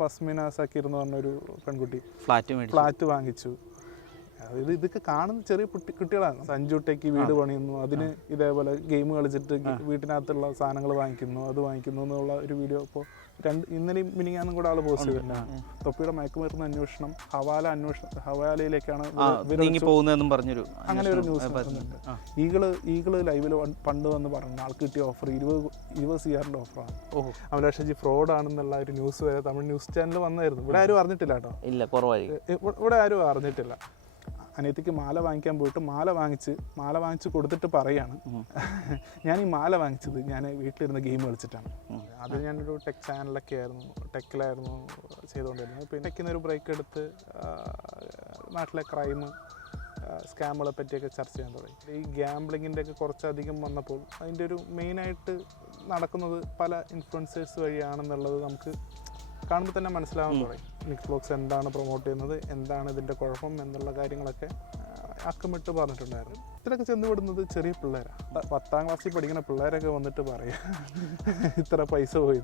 ഫസ്മിന സക്കീർ എന്ന് പറഞ്ഞൊരു പെൺകുട്ടി ഫ്ലാറ്റ് വാങ്ങിച്ചു. അതായത് ഇതൊക്കെ കാണുന്ന ചെറിയ കുട്ടികളാണ്. സഞ്ജുട്ടേക്ക് വീട് പണിയുന്നു, അതിന് ഇതേപോലെ ഗെയിം കളിച്ചിട്ട് വീട്ടിനകത്തുള്ള സാധനങ്ങൾ വാങ്ങിക്കുന്നു, അത് വാങ്ങിക്കുന്നു എന്നുള്ള ഒരു വീഡിയോ ഇപ്പോൾ ഇന്നലെയും മിനിങ്ങാന്നും കൂടെ ആൾ പോസ്റ്റ് ചെയ്തിട്ടുണ്ടായിരുന്നു. തൊപ്പിയുടെ മയക്കുമരുന്ന് അന്വേഷണം ഹവാലയിലേക്കാണ് അങ്ങനെ ഒരു ന്യൂസ് വരുന്നുണ്ട്. ഈഗിള് ലൈവിൽ പണ്ട് വന്ന് പറഞ്ഞു ആൾക്ക് കിട്ടിയ ഓഫർ 20 CR ഓഫറാണ്. അഭിലാഷജി ഫ്രോഡ് ആണെന്നുള്ള ഒരു ന്യൂസ് വരെ തമിഴ് ന്യൂസ് ചാനൽ വന്നായിരുന്നു. ഇവിടെ ആരും അറിഞ്ഞിട്ടില്ല കേട്ടോ. ഇവിടെ ആരും അറിഞ്ഞിട്ടില്ല. അനിയത്തിക്ക് മാല വാങ്ങിക്കാൻ പോയിട്ട് മാല വാങ്ങിച്ച് കൊടുത്തിട്ട് പറയാണ്, ഞാൻ ഈ മാല വാങ്ങിച്ചത് ഞാൻ വീട്ടിലിരുന്ന് ഗെയിം കളിച്ചിട്ടാണ്. അത് ഞാനൊരു ടെക്കിലായിരുന്നു ചെയ്തുകൊണ്ടിരുന്നത്. പിന്നെ ടെക്കിന്നൊരു ബ്രേക്ക് എടുത്ത് നാട്ടിലെ ക്രൈം സ്കാമുകളെ പറ്റിയൊക്കെ ചർച്ച ചെയ്യാൻ തുടങ്ങി. ഈ ഗ്യാംബ്ലിങ്ങിൻ്റെ ഒക്കെ കുറച്ചധികം വന്നപ്പോൾ അതിൻ്റെ ഒരു മെയിനായിട്ട് നടക്കുന്നത് പല ഇൻഫ്ലുവൻസേഴ്സ് വഴിയാണെന്നുള്ളത് നമുക്ക് കാണുമ്പോൾ തന്നെ മനസ്സിലാവാൻ തുടങ്ങി. നിക് വ്ലോഗ്സ് എന്താണ് പ്രൊമോട്ട് ചെയ്യുന്നത്, എന്താണ് ഇതിൻ്റെ കുഴപ്പം എന്നുള്ള കാര്യങ്ങളൊക്കെ അക്കമിട്ട് പറഞ്ഞിട്ടുണ്ടായിരുന്നു. ഇതിലൊക്കെ ചെന്നുവിടുന്നത് ചെറിയ പിള്ളേരാണ്. 10ാം ക്ലാസ്സിൽ പഠിക്കുന്ന പിള്ളേരൊക്കെ വന്നിട്ട് പറയാം ഇത്ര പൈസ പോയി.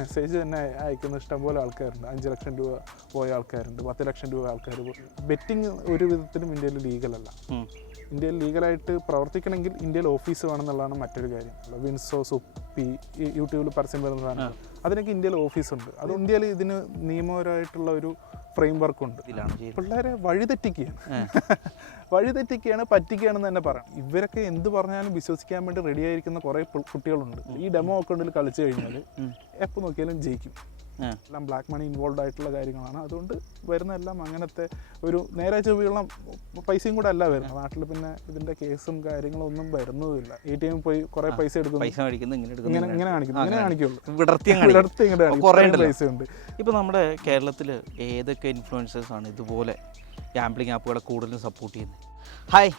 മെസ്സേജ് തന്നെ അയക്കുന്ന ഇഷ്ടംപോലെ ആൾക്കാരുണ്ട്. 5 ലക്ഷം രൂപ പോയ ആൾക്കാരുണ്ട്, 10 ലക്ഷം രൂപ ആൾക്കാർ. ബെറ്റിംഗ് ഒരു വിധത്തിലും ഇന്ത്യയിൽ ലീഗലല്ല. ഇന്ത്യയിൽ ലീഗലായിട്ട് പ്രവർത്തിക്കണമെങ്കിൽ ഇന്ത്യയിൽ ഓഫീസ് വേണമെന്നുള്ളതാണ് മറ്റൊരു കാര്യം. വിൻസോ, സുപ്പി, യൂട്യൂബിൽ പരസ്യം വരുന്ന സാധനങ്ങൾ, അതിനൊക്കെ ഇന്ത്യയിൽ ഓഫീസുണ്ട്. അത് ഇന്ത്യയിൽ ഇതിന് നിയമപരമായിട്ടുള്ള ഒരു ഫ്രെയിം വർക്കുണ്ട്. പിള്ളേരെ വഴിതെറ്റിക്കുകയാണ് പറ്റിക്കുകയാണെന്ന് തന്നെ പറയാം. ഇവരൊക്കെ എന്ത് പറഞ്ഞാലും വിശ്വസിക്കാൻ വേണ്ടി റെഡി ആയിരിക്കുന്ന കുറേ കുട്ടികളുണ്ട്. ഈ ഡെമോ അക്കൗണ്ടിൽ കളിച്ചു കഴിഞ്ഞാൽ എപ്പോൾ നോക്കിയാലും ജയിക്കും. എല്ലാം ബ്ലാക്ക് മണി ഇൻവോൾവ് ആയിട്ടുള്ള കാര്യങ്ങളാണ്. അതുകൊണ്ട് വരുന്നതെല്ലാം അങ്ങനത്തെ ഒരു നേരെ ചൊവ്വയുള്ള പൈസയും കൂടെ അല്ല വരുന്നത്. നാട്ടിൽ പിന്നെ ഇതിന്റെ കേസും കാര്യങ്ങളും ഒന്നും വരുന്നതുമില്ല. ATM പോയി കുറെ പൈസ എടുക്കുന്നു, ഇങ്ങനെ കാണിക്കുന്നു, പൈസ ഉണ്ട്. ഇപ്പൊ നമ്മുടെ കേരളത്തിൽ ഏതൊക്കെ ഇൻഫ്ലുവൻസേഴ്സ് ആണ് ഇതുപോലെ ഗാംബ്ലിംഗ് ആപ്പുകളെ കൂടുതലും സപ്പോർട്ട് ചെയ്യുന്നത്? ഹായ്,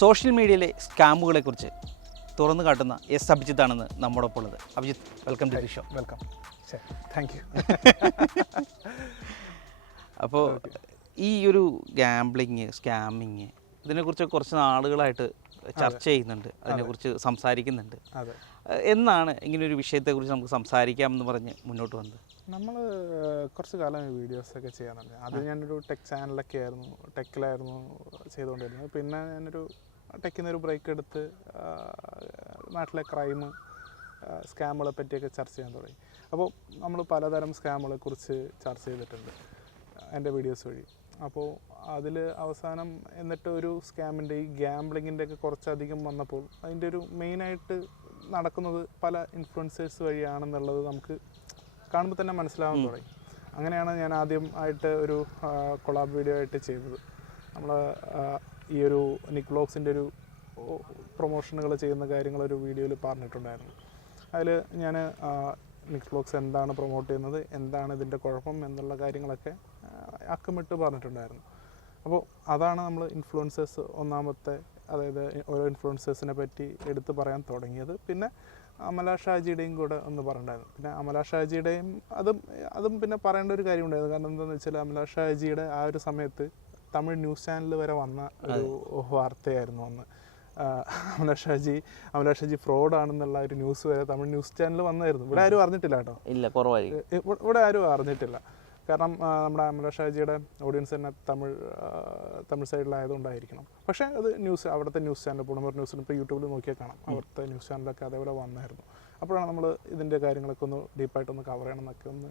സോഷ്യൽ മീഡിയയിലെ സ്കാമുകളെ കുറിച്ച് തുറന്നു കാട്ടുന്ന അഭിജിത്ത് ആണെന്ന് നമ്മോടൊപ്പം ഉള്ളത്. Abhijith, welcome to the show. Welcome. Thank you. അപ്പോൾ ഈ ഒരു ഗാംബ്ലിങ്, സ്കാമിങ്, ഇതിനെക്കുറിച്ച് കുറച്ച് നാളുകളായിട്ട് ചർച്ച ചെയ്യുന്നുണ്ട്, അതിനെക്കുറിച്ച് സംസാരിക്കുന്നുണ്ട്. എന്നാണ് ഇങ്ങനൊരു വിഷയത്തെക്കുറിച്ച് നമുക്ക് സംസാരിക്കാമെന്ന് പറഞ്ഞ് മുന്നോട്ട് വന്നത്? നമ്മൾ കുറച്ച് കാലം വീഡിയോസൊക്കെ ചെയ്യാറുണ്ട്. അത് ഞാനൊരു ടെക്കിലായിരുന്നു ചെയ്തുകൊണ്ടിരുന്നത്. പിന്നെ ഞാനൊരു ടെക്കിന്നൊരു ബ്രേക്ക് എടുത്ത് നാട്ടിലെ ക്രൈം സ്കാമുകളെ പറ്റിയൊക്കെ ചർച്ച ചെയ്യാൻ തുടങ്ങി. അപ്പോൾ നമ്മൾ പലതരം സ്കാമുകളെ കുറിച്ച് ചർച്ച ചെയ്തിട്ടുണ്ട് എൻ്റെ വീഡിയോസ് വഴി. അപ്പോൾ അതിൽ അവസാനം എന്നിട്ട് ഒരു സ്കാമിൻ്റെ ഈ ഗ്യാംബ്ലിങ്ങിൻ്റെ ഒക്കെ കുറച്ചധികം വന്നപ്പോൾ അതിൻ്റെ ഒരു മെയിനായിട്ട് നടക്കുന്നത് പല ഇൻഫ്ലുവൻസേഴ്സ് വഴിയാണെന്നുള്ളത് നമുക്ക് കാണുമ്പോൾ തന്നെ മനസ്സിലാവാൻ തുടങ്ങി. അങ്ങനെയാണ് ഞാൻ ആദ്യമായിട്ട് ഒരു കൊളാബ് വീഡിയോ ആയിട്ട് ചെയ്തത്. നമ്മൾ ഈ ഒരു നിക് വ്ലോഗ്സിൻ്റെ ഒരു പ്രൊമോഷനുകൾ ചെയ്യുന്ന കാര്യങ്ങളൊരു വീഡിയോയിൽ പറഞ്ഞിട്ടുണ്ടായിരുന്നു. അതിൽ ഞാൻ നിക് വ്ലോഗ്സ് എന്താണ് പ്രൊമോട്ട് ചെയ്യുന്നത്, എന്താണ് ഇതിൻ്റെ കുഴപ്പം എന്നുള്ള കാര്യങ്ങളൊക്കെ അക്കമിട്ട് പറഞ്ഞിട്ടുണ്ടായിരുന്നു. അപ്പോൾ അതാണ് നമ്മൾ ഇൻഫ്ലുവൻസേഴ്സ് ഒന്നാമത്തെ, അതായത് ഓരോ ഇൻഫ്ലുവൻസേഴ്സിനെ പറ്റി എടുത്ത് പറയാൻ തുടങ്ങിയത്. പിന്നെ അമല ഷാജിയുടെയും കൂടെ ഒന്ന് പറഞ്ഞിട്ടുണ്ടായിരുന്നു. പിന്നെ അമല ഷാജിയുടെയും അതും പിന്നെ പറയേണ്ട ഒരു കാര്യമുണ്ടായിരുന്നു. കാരണം എന്താണെന്ന് വെച്ചാൽ അമല ഷാജിയുടെ ആ ഒരു സമയത്ത് തമിഴ് ന്യൂസ് ചാനൽ വരെ വന്ന ഒരു വാർത്തയായിരുന്നു അന്ന്. അഭിലാഷജി ഫ്രോഡ് ആണെന്നുള്ള ഒരു ന്യൂസ് വരെ തമിഴ് ന്യൂസ് ചാനൽ വന്നായിരുന്നു. ഇവിടെ ആരും അറിഞ്ഞിട്ടില്ല കേട്ടോ. ഇവിടെ ആരും അറിഞ്ഞിട്ടില്ല. കാരണം നമ്മുടെ അഭിലാഷജിയുടെ ഓഡിയൻസ് തന്നെ തമിഴ് സൈഡിലായതുകൊണ്ടായിരിക്കണം. പക്ഷേ അത് അവിടുത്തെ ന്യൂസ് ചാനൽ, പുണമൂർ ന്യൂസിൽ ഇപ്പോൾ യൂട്യൂബിൽ നോക്കിയാൽ കാണാം, അവിടുത്തെ ന്യൂസ് ചാനലൊക്കെ അതേപോലെ വന്നായിരുന്നു. അപ്പോഴാണ് നമ്മൾ ഇതിൻ്റെ കാര്യങ്ങളൊക്കെ ഒന്ന് ഡീപ്പായിട്ടൊന്ന് കവർ ചെയ്യണം എന്നൊക്കെ ഒന്ന്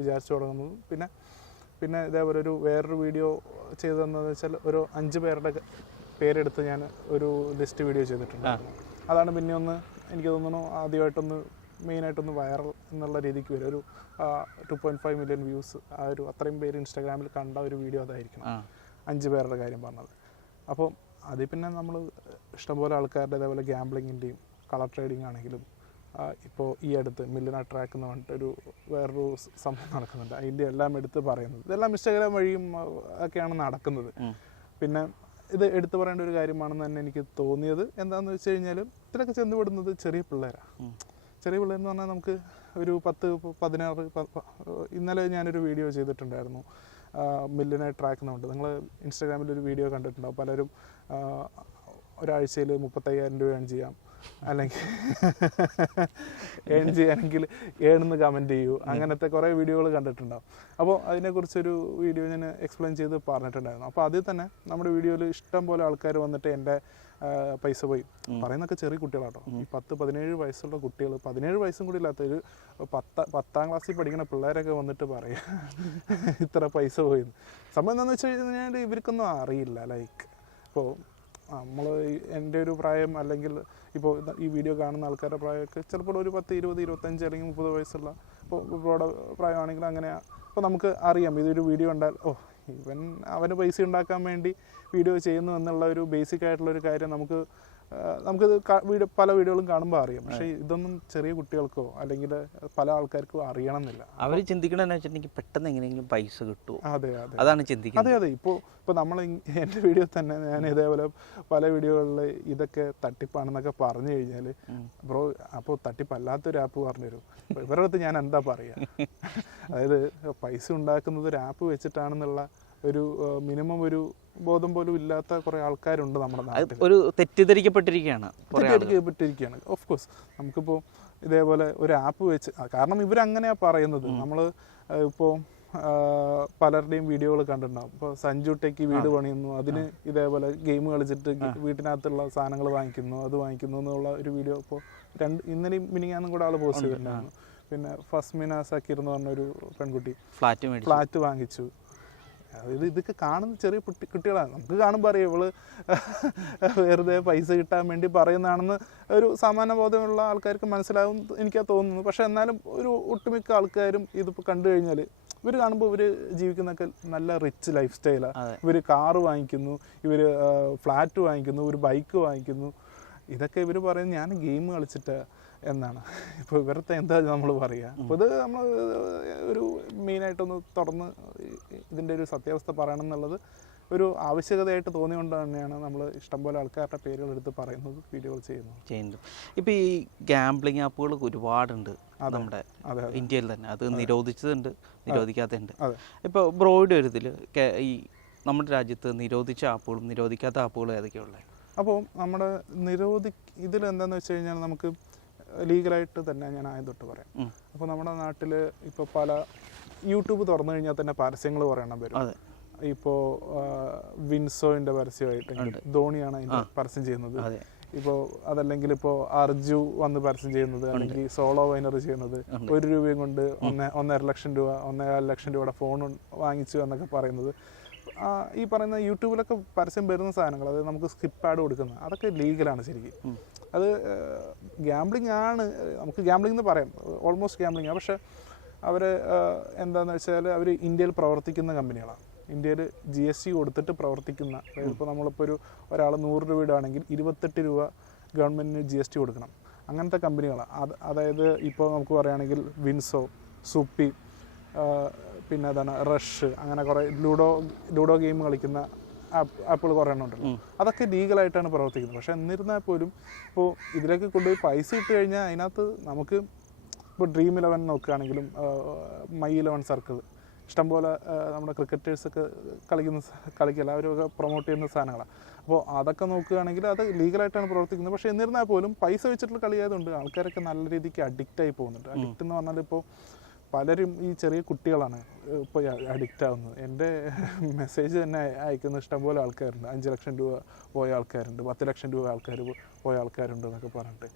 വിചാരിച്ചു തുടങ്ങുന്നത്. പിന്നെ ഇതേപോലെ വേറൊരു വീഡിയോ ചെയ്തതെന്ന് വെച്ചാൽ ഒരു 5 പേരുടെ പേരെടുത്ത് ഞാൻ ഒരു ലിസ്റ്റ് വീഡിയോ ചെയ്തിട്ടുണ്ടായിരുന്നു. അതാണ് പിന്നെ ഒന്ന് എനിക്ക് തോന്നുന്നു ആദ്യമായിട്ടൊന്ന് മെയിനായിട്ടൊന്ന് വൈറൽ എന്നുള്ള രീതിക്ക് വരും. ഒരു 2.5 മില്യൺ വ്യൂസ്, ആ ഒരു അത്രയും പേര് ഇൻസ്റ്റാഗ്രാമിൽ കണ്ട ഒരു വീഡിയോ അതായിരിക്കണം, 5 പേരുടെ കാര്യം പറഞ്ഞത്. അപ്പോൾ അതിൽ പിന്നെ നമ്മൾ ഇഷ്ടംപോലെ ആൾക്കാരുടെ ഇതേപോലെ ഗ്യാംബ്ലിങ്ങിൻ്റെയും കളർ ട്രേഡിംഗ് ആണെങ്കിലും ഇപ്പോൾ ഈ അടുത്ത് മില്യണർ ട്രാക്ക് എന്ന് പറഞ്ഞിട്ടൊരു വേറൊരു സംഭവം നടക്കുന്നുണ്ട്. അതിൻ്റെ എല്ലാം എടുത്ത് പറയുന്നത് ഇതെല്ലാം ഇൻസ്റ്റാഗ്രാം വഴിയും ഒക്കെയാണ് നടക്കുന്നത്. പിന്നെ ഇത് എടുത്തു പറയേണ്ട ഒരു കാര്യമാണെന്ന് തന്നെ എനിക്ക് തോന്നിയത്. എന്താണെന്ന് വെച്ച് കഴിഞ്ഞാൽ ഇതിലൊക്കെ ചെന്നുവിടുന്നത് ചെറിയ പിള്ളേരാണ്. ചെറിയ പിള്ളേരെന്ന് പറഞ്ഞാൽ നമുക്ക് ഒരു 10-16. ഇന്നലെ ഞാനൊരു വീഡിയോ ചെയ്തിട്ടുണ്ടായിരുന്നു, മില്യണർ ട്രാക്ക് എന്നുണ്ട്. നിങ്ങൾ ഇൻസ്റ്റാഗ്രാമിൽ ഒരു വീഡിയോ കണ്ടിട്ടുണ്ടാവും. പലരും ഒരാഴ്ചയിൽ 35,000 രൂപ ഏൺ ചെയ്യാം, അല്ലെങ്കിൽ ഏൺ ചെയ്യുകയാണെങ്കിൽ ഏണെന്ന് കമൻറ്റ് ചെയ്യൂ, അങ്ങനത്തെ കുറേ വീഡിയോകൾ കണ്ടിട്ടുണ്ടാവും. അപ്പോൾ അതിനെക്കുറിച്ചൊരു വീഡിയോ ഞാൻ എക്സ്പ്ലെയിൻ ചെയ്ത് പറഞ്ഞിട്ടുണ്ടായിരുന്നു. അപ്പോൾ അതിൽ തന്നെ നമ്മുടെ വീഡിയോയിൽ ഇഷ്ടം പോലെ ആൾക്കാർ വന്നിട്ട് എൻ്റെ പൈസ പോയി പറയുന്നൊക്കെ ചെറിയ കുട്ടികളാട്ടോ. ഈ 10-17 വയസ്സുള്ള കുട്ടികൾ, 17 വയസ്സും കൂടി ഇല്ലാത്ത ഒരു 10ാം ക്ലാസ്സിൽ പഠിക്കുന്ന പിള്ളേരൊക്കെ വന്നിട്ട് പറയാം ഇത്ര പൈസ പോയി. സംഭവം എന്താണെന്ന് വെച്ച് കഴിഞ്ഞാൽ ഇവർക്കൊന്നും അറിയില്ല. ലൈക്ക് ഇപ്പോൾ നമ്മൾ എൻ്റെ ഒരു പ്രായം അല്ലെങ്കിൽ ഇപ്പോൾ ഈ വീഡിയോ കാണുന്ന ആൾക്കാരുടെ പ്രായമൊക്കെ ചിലപ്പോൾ ഒരു 10, 20, 25 അല്ലെങ്കിൽ 30 വയസ്സുള്ള ഇപ്പോൾ ഇവരുടെ പ്രായമാണെങ്കിൽ അങ്ങനെയാണ്. അപ്പോൾ നമുക്ക് അറിയാം ഇതൊരു വീഡിയോ കണ്ടാൽ അവന് പൈസ ഉണ്ടാക്കാൻ വേണ്ടി വീഡിയോ ചെയ്യുന്നു എന്നുള്ള ഒരു ബേസിക് ആയിട്ടുള്ളൊരു കാര്യം നമുക്കിത് പല വീഡിയോകളും കാണുമ്പോൾ അറിയാം. പക്ഷേ ഇതൊന്നും ചെറിയ കുട്ടികൾക്കോ അല്ലെങ്കിൽ പല ആൾക്കാർക്കോ അറിയണമെന്നില്ല. അവർ ചിന്തിക്കണമെന്ന് വെച്ചിട്ടുണ്ടെങ്കിൽ പെട്ടെന്ന് എങ്ങനെയെങ്കിലും പൈസ കിട്ടുമോ, അതെ അതെ അതാണ് ചിന്തിക്കുന്നത്. അതെ ഇപ്പോൾ നമ്മൾ എൻ്റെ വീഡിയോ തന്നെ ഞാൻ ഇതേപോലെ പല വീഡിയോകളിൽ ഇതൊക്കെ തട്ടിപ്പാണെന്നൊക്കെ പറഞ്ഞു കഴിഞ്ഞാൽ ബ്രോ അപ്പോൾ തട്ടിപ്പല്ലാത്തൊരു ആപ്പ് പറഞ്ഞു തരും. ഇവരുടെ അടുത്ത് ഞാൻ എന്താ പറയുക? അതായത് പൈസ ഉണ്ടാക്കുന്നത് ഒരു ആപ്പ് വെച്ചിട്ടാണെന്നുള്ള ഒരു മിനിമം ഒരു ബോധം പോലും ഇല്ലാത്ത കുറെ ആൾക്കാരുണ്ട് നമ്മുടെ നാട്ടിൽ. ഒരു തെറ്റിദ്ധരിക്കപ്പെട്ടിരിക്കുകയാണ്. ഓഫ് കോഴ്സ് നമുക്കിപ്പോൾ ഇതേപോലെ ഒരു ആപ്പ് വെച്ച്, കാരണം ഇവരങ്ങനെയാ പറയുന്നത്. നമ്മൾ ഇപ്പോൾ പലരുടെയും വീഡിയോകൾ കണ്ടിട്ടുണ്ടാവും. ഇപ്പോൾ സഞ്ജു ടെക്കി വീട് പണിയുന്നു, അതിന് ഇതേപോലെ ഗെയിം കളിച്ചിട്ട് വീട്ടിനകത്തുള്ള സാധനങ്ങൾ വാങ്ങിക്കുന്നു, അത് വാങ്ങിക്കുന്നു എന്നുള്ള ഒരു വീഡിയോ ഇപ്പോൾ ഇന്നലെയും മിനിങ്ങാന്നും കൂടെ ആൾ പോസ്റ്റ് ചെയ്തിട്ടുണ്ടായിരുന്നു. പിന്നെ ഫസ്മിന സക്കീർ എന്ന് പറഞ്ഞൊരു പെൺകുട്ടി ഫ്ലാറ്റ് വാങ്ങിച്ചു. അതായത് ഇതൊക്കെ കാണുന്ന ചെറിയ കുട്ടികളാണ്. നമുക്ക് കാണുമ്പോൾ അറിയാം ഇവള് വെറുതെ പൈസ കിട്ടാൻ വേണ്ടി പറയുന്നതാണെന്ന് ഒരു സാമാന്യ ബോധമുള്ള ആൾക്കാർക്ക് മനസ്സിലാവും എനിക്കാ തോന്നുന്നു. പക്ഷെ എന്നാലും ഒരു ഒട്ടുമിക്ക ആൾക്കാരും ഇതിപ്പോൾ കണ്ടു കഴിഞ്ഞാൽ ഇവർ കാണുമ്പോൾ ഇവർ ജീവിക്കുന്നൊക്കെ നല്ല റിച്ച് ലൈഫ് സ്റ്റൈലാണ്. ഇവർ കാറ് വാങ്ങിക്കുന്നു, ഇവർ ഫ്ലാറ്റ് വാങ്ങിക്കുന്നു, ഒരു ബൈക്ക് വാങ്ങിക്കുന്നു. ഇതൊക്കെ ഇവർ പറയുന്നത് ഞാൻ ഗെയിം കളിച്ചിട്ട് എന്നാണ്. ഇപ്പോൾ ഇവരുടെ എന്താ നമ്മൾ പറയുക? അപ്പോൾ ഇത് നമ്മൾ ഒരു മെയിനായിട്ടൊന്ന് തുറന്ന് ഇതിൻ്റെ ഒരു സത്യാവസ്ഥ പറയണം എന്നുള്ളത് ഒരു ആവശ്യകതയായിട്ട് തോന്നിയുകൊണ്ട് തന്നെയാണ് നമ്മൾ ഇഷ്ടംപോലെ ആൾക്കാരുടെ പേരുകൾ എടുത്ത് പറയുന്നത്, വീഡിയോകൾ ചെയ്യുന്നത്. ഇപ്പോൾ ഈ ഗാംബ്ലിംഗ് ആപ്പുകൾ ഒരുപാടുണ്ട് നമ്മുടെ ഇന്ത്യയിൽ തന്നെ. അത് നിരോധിച്ചതുണ്ട്, നിരോധിക്കാത്തതുണ്ട്. ഇപ്പോൾ ബ്രോയുടെ ഒരു ഇതിൽ ഈ നമ്മുടെ രാജ്യത്ത് നിരോധിച്ച ആപ്പുകളും നിരോധിക്കാത്ത ആപ്പുകളും ഏതൊക്കെയുള്ളത്? അപ്പോൾ നമ്മുടെ ഇതിലെന്താണെന്ന് വെച്ച് കഴിഞ്ഞാൽ നമുക്ക് ലീഗലായിട്ട് തന്നെ ഞാൻ ആദ്യം തൊട്ട് പറയാം. അപ്പോൾ നമ്മുടെ നാട്ടിൽ ഇപ്പോൾ പല യൂട്യൂബ് തുറന്നു കഴിഞ്ഞാൽ തന്നെ പരസ്യങ്ങൾ പറയണം വരും. ഇപ്പോൾ വിൻസോയുടെ പരസ്യമായിട്ട് ധോണിയാണ് അതിൻ്റെ പരസ്യം ചെയ്യുന്നത്. ഇപ്പോൾ അതല്ലെങ്കിൽ ഇപ്പോൾ അർജു വന്ന് പരസ്യം ചെയ്യുന്നത്, അല്ലെങ്കിൽ സോളോ വൈനർ ചെയ്യുന്നത്, 1 രൂപയും കൊണ്ട് 1.5 ലക്ഷം രൂപ 1.5 ലക്ഷം രൂപയുടെ ഫോൺ വാങ്ങിച്ചു എന്നൊക്കെ പറയുന്നത്. ഈ പറയുന്ന യൂട്യൂബിലൊക്കെ പരസ്യം വരുന്ന സാധനങ്ങൾ, അതായത് നമുക്ക് സ്കിപ്പ് ആഡ് കൊടുക്കുന്നത്, അതൊക്കെ ലീഗലാണ് ശരിക്കും. അത് ഗാംബ്ലിംഗ് ആണ്, നമുക്ക് ഗാംബ്ലിംഗ് എന്ന് പറയാം, ഓൾമോസ്റ്റ് ഗാംബ്ലിംഗ് ആണ്. പക്ഷേ അവർ എന്താണെന്ന് വെച്ചാൽ അവർ ഇന്ത്യയിൽ പ്രവർത്തിക്കുന്ന കമ്പനികളാണ്. ഇന്ത്യയിൽ GST കൊടുത്തിട്ട് പ്രവർത്തിക്കുന്ന, അതായത് ഇപ്പോൾ നമ്മളിപ്പോൾ ഒരാൾ 100 രൂപ ഇടുകയാണെങ്കിൽ 28 രൂപ ഗവൺമെൻറ്റിന് GST കൊടുക്കണം. അങ്ങനത്തെ കമ്പനികളാണ്. അതായത് ഇപ്പോൾ നമുക്ക് പറയുകയാണെങ്കിൽ വിൻസോ, സുപ്പി, പിന്നെ അതാണ് റഷ്, അങ്ങനെ കുറേ ലൂഡോ ഗെയിം കളിക്കുന്ന ആപ്പുകൾ കുറേ എണ്ണം ഉണ്ടല്ലോ. അതൊക്കെ ലീഗലായിട്ടാണ് പ്രവർത്തിക്കുന്നത്. പക്ഷേ എന്നിരുന്നാൽ പോലും ഇപ്പോൾ ഇതിലേക്ക് കൊണ്ടുപോയി പൈസ ഇട്ട് കഴിഞ്ഞാൽ അതിനകത്ത് നമുക്ക് ഇപ്പോൾ Dream 11 നോക്കുകയാണെങ്കിലും My 11 സർക്കിൾ, ഇഷ്ടംപോലെ നമ്മുടെ ക്രിക്കറ്റേഴ്സൊക്കെ കളിക്കില്ല, അവരൊക്കെ പ്രൊമോട്ട് ചെയ്യുന്ന സാധനങ്ങളാണ്. അപ്പോൾ അതൊക്കെ നോക്കുകയാണെങ്കിൽ അത് ലീഗലായിട്ടാണ് പ്രവർത്തിക്കുന്നത്. പക്ഷേ എന്നിരുന്നാൽ പോലും പൈസ വെച്ചിട്ടുള്ള കളിയായതുകൊണ്ട് ആൾക്കാരൊക്കെ നല്ല രീതിക്ക് അഡിക്റ്റായി പോകുന്നുണ്ട്. അഡിക്റ്റ് എന്ന് പറഞ്ഞാൽ ഇപ്പോൾ പലരും ഈ ചെറിയ കുട്ടികളാണ് ഇപ്പോൾ അഡിക്റ്റ് ആവുന്നത്. എൻ്റെ മെസ്സേജ് തന്നെ അയക്കുന്ന ഇഷ്ടംപോലെ ആൾക്കാരുണ്ട്. 5 ലക്ഷം രൂപ പോയ ആൾക്കാരുണ്ട്, 10 ലക്ഷം രൂപ ആൾക്കാർ പോയ ആൾക്കാരുണ്ട് എന്നൊക്കെ പറഞ്ഞിട്ട്.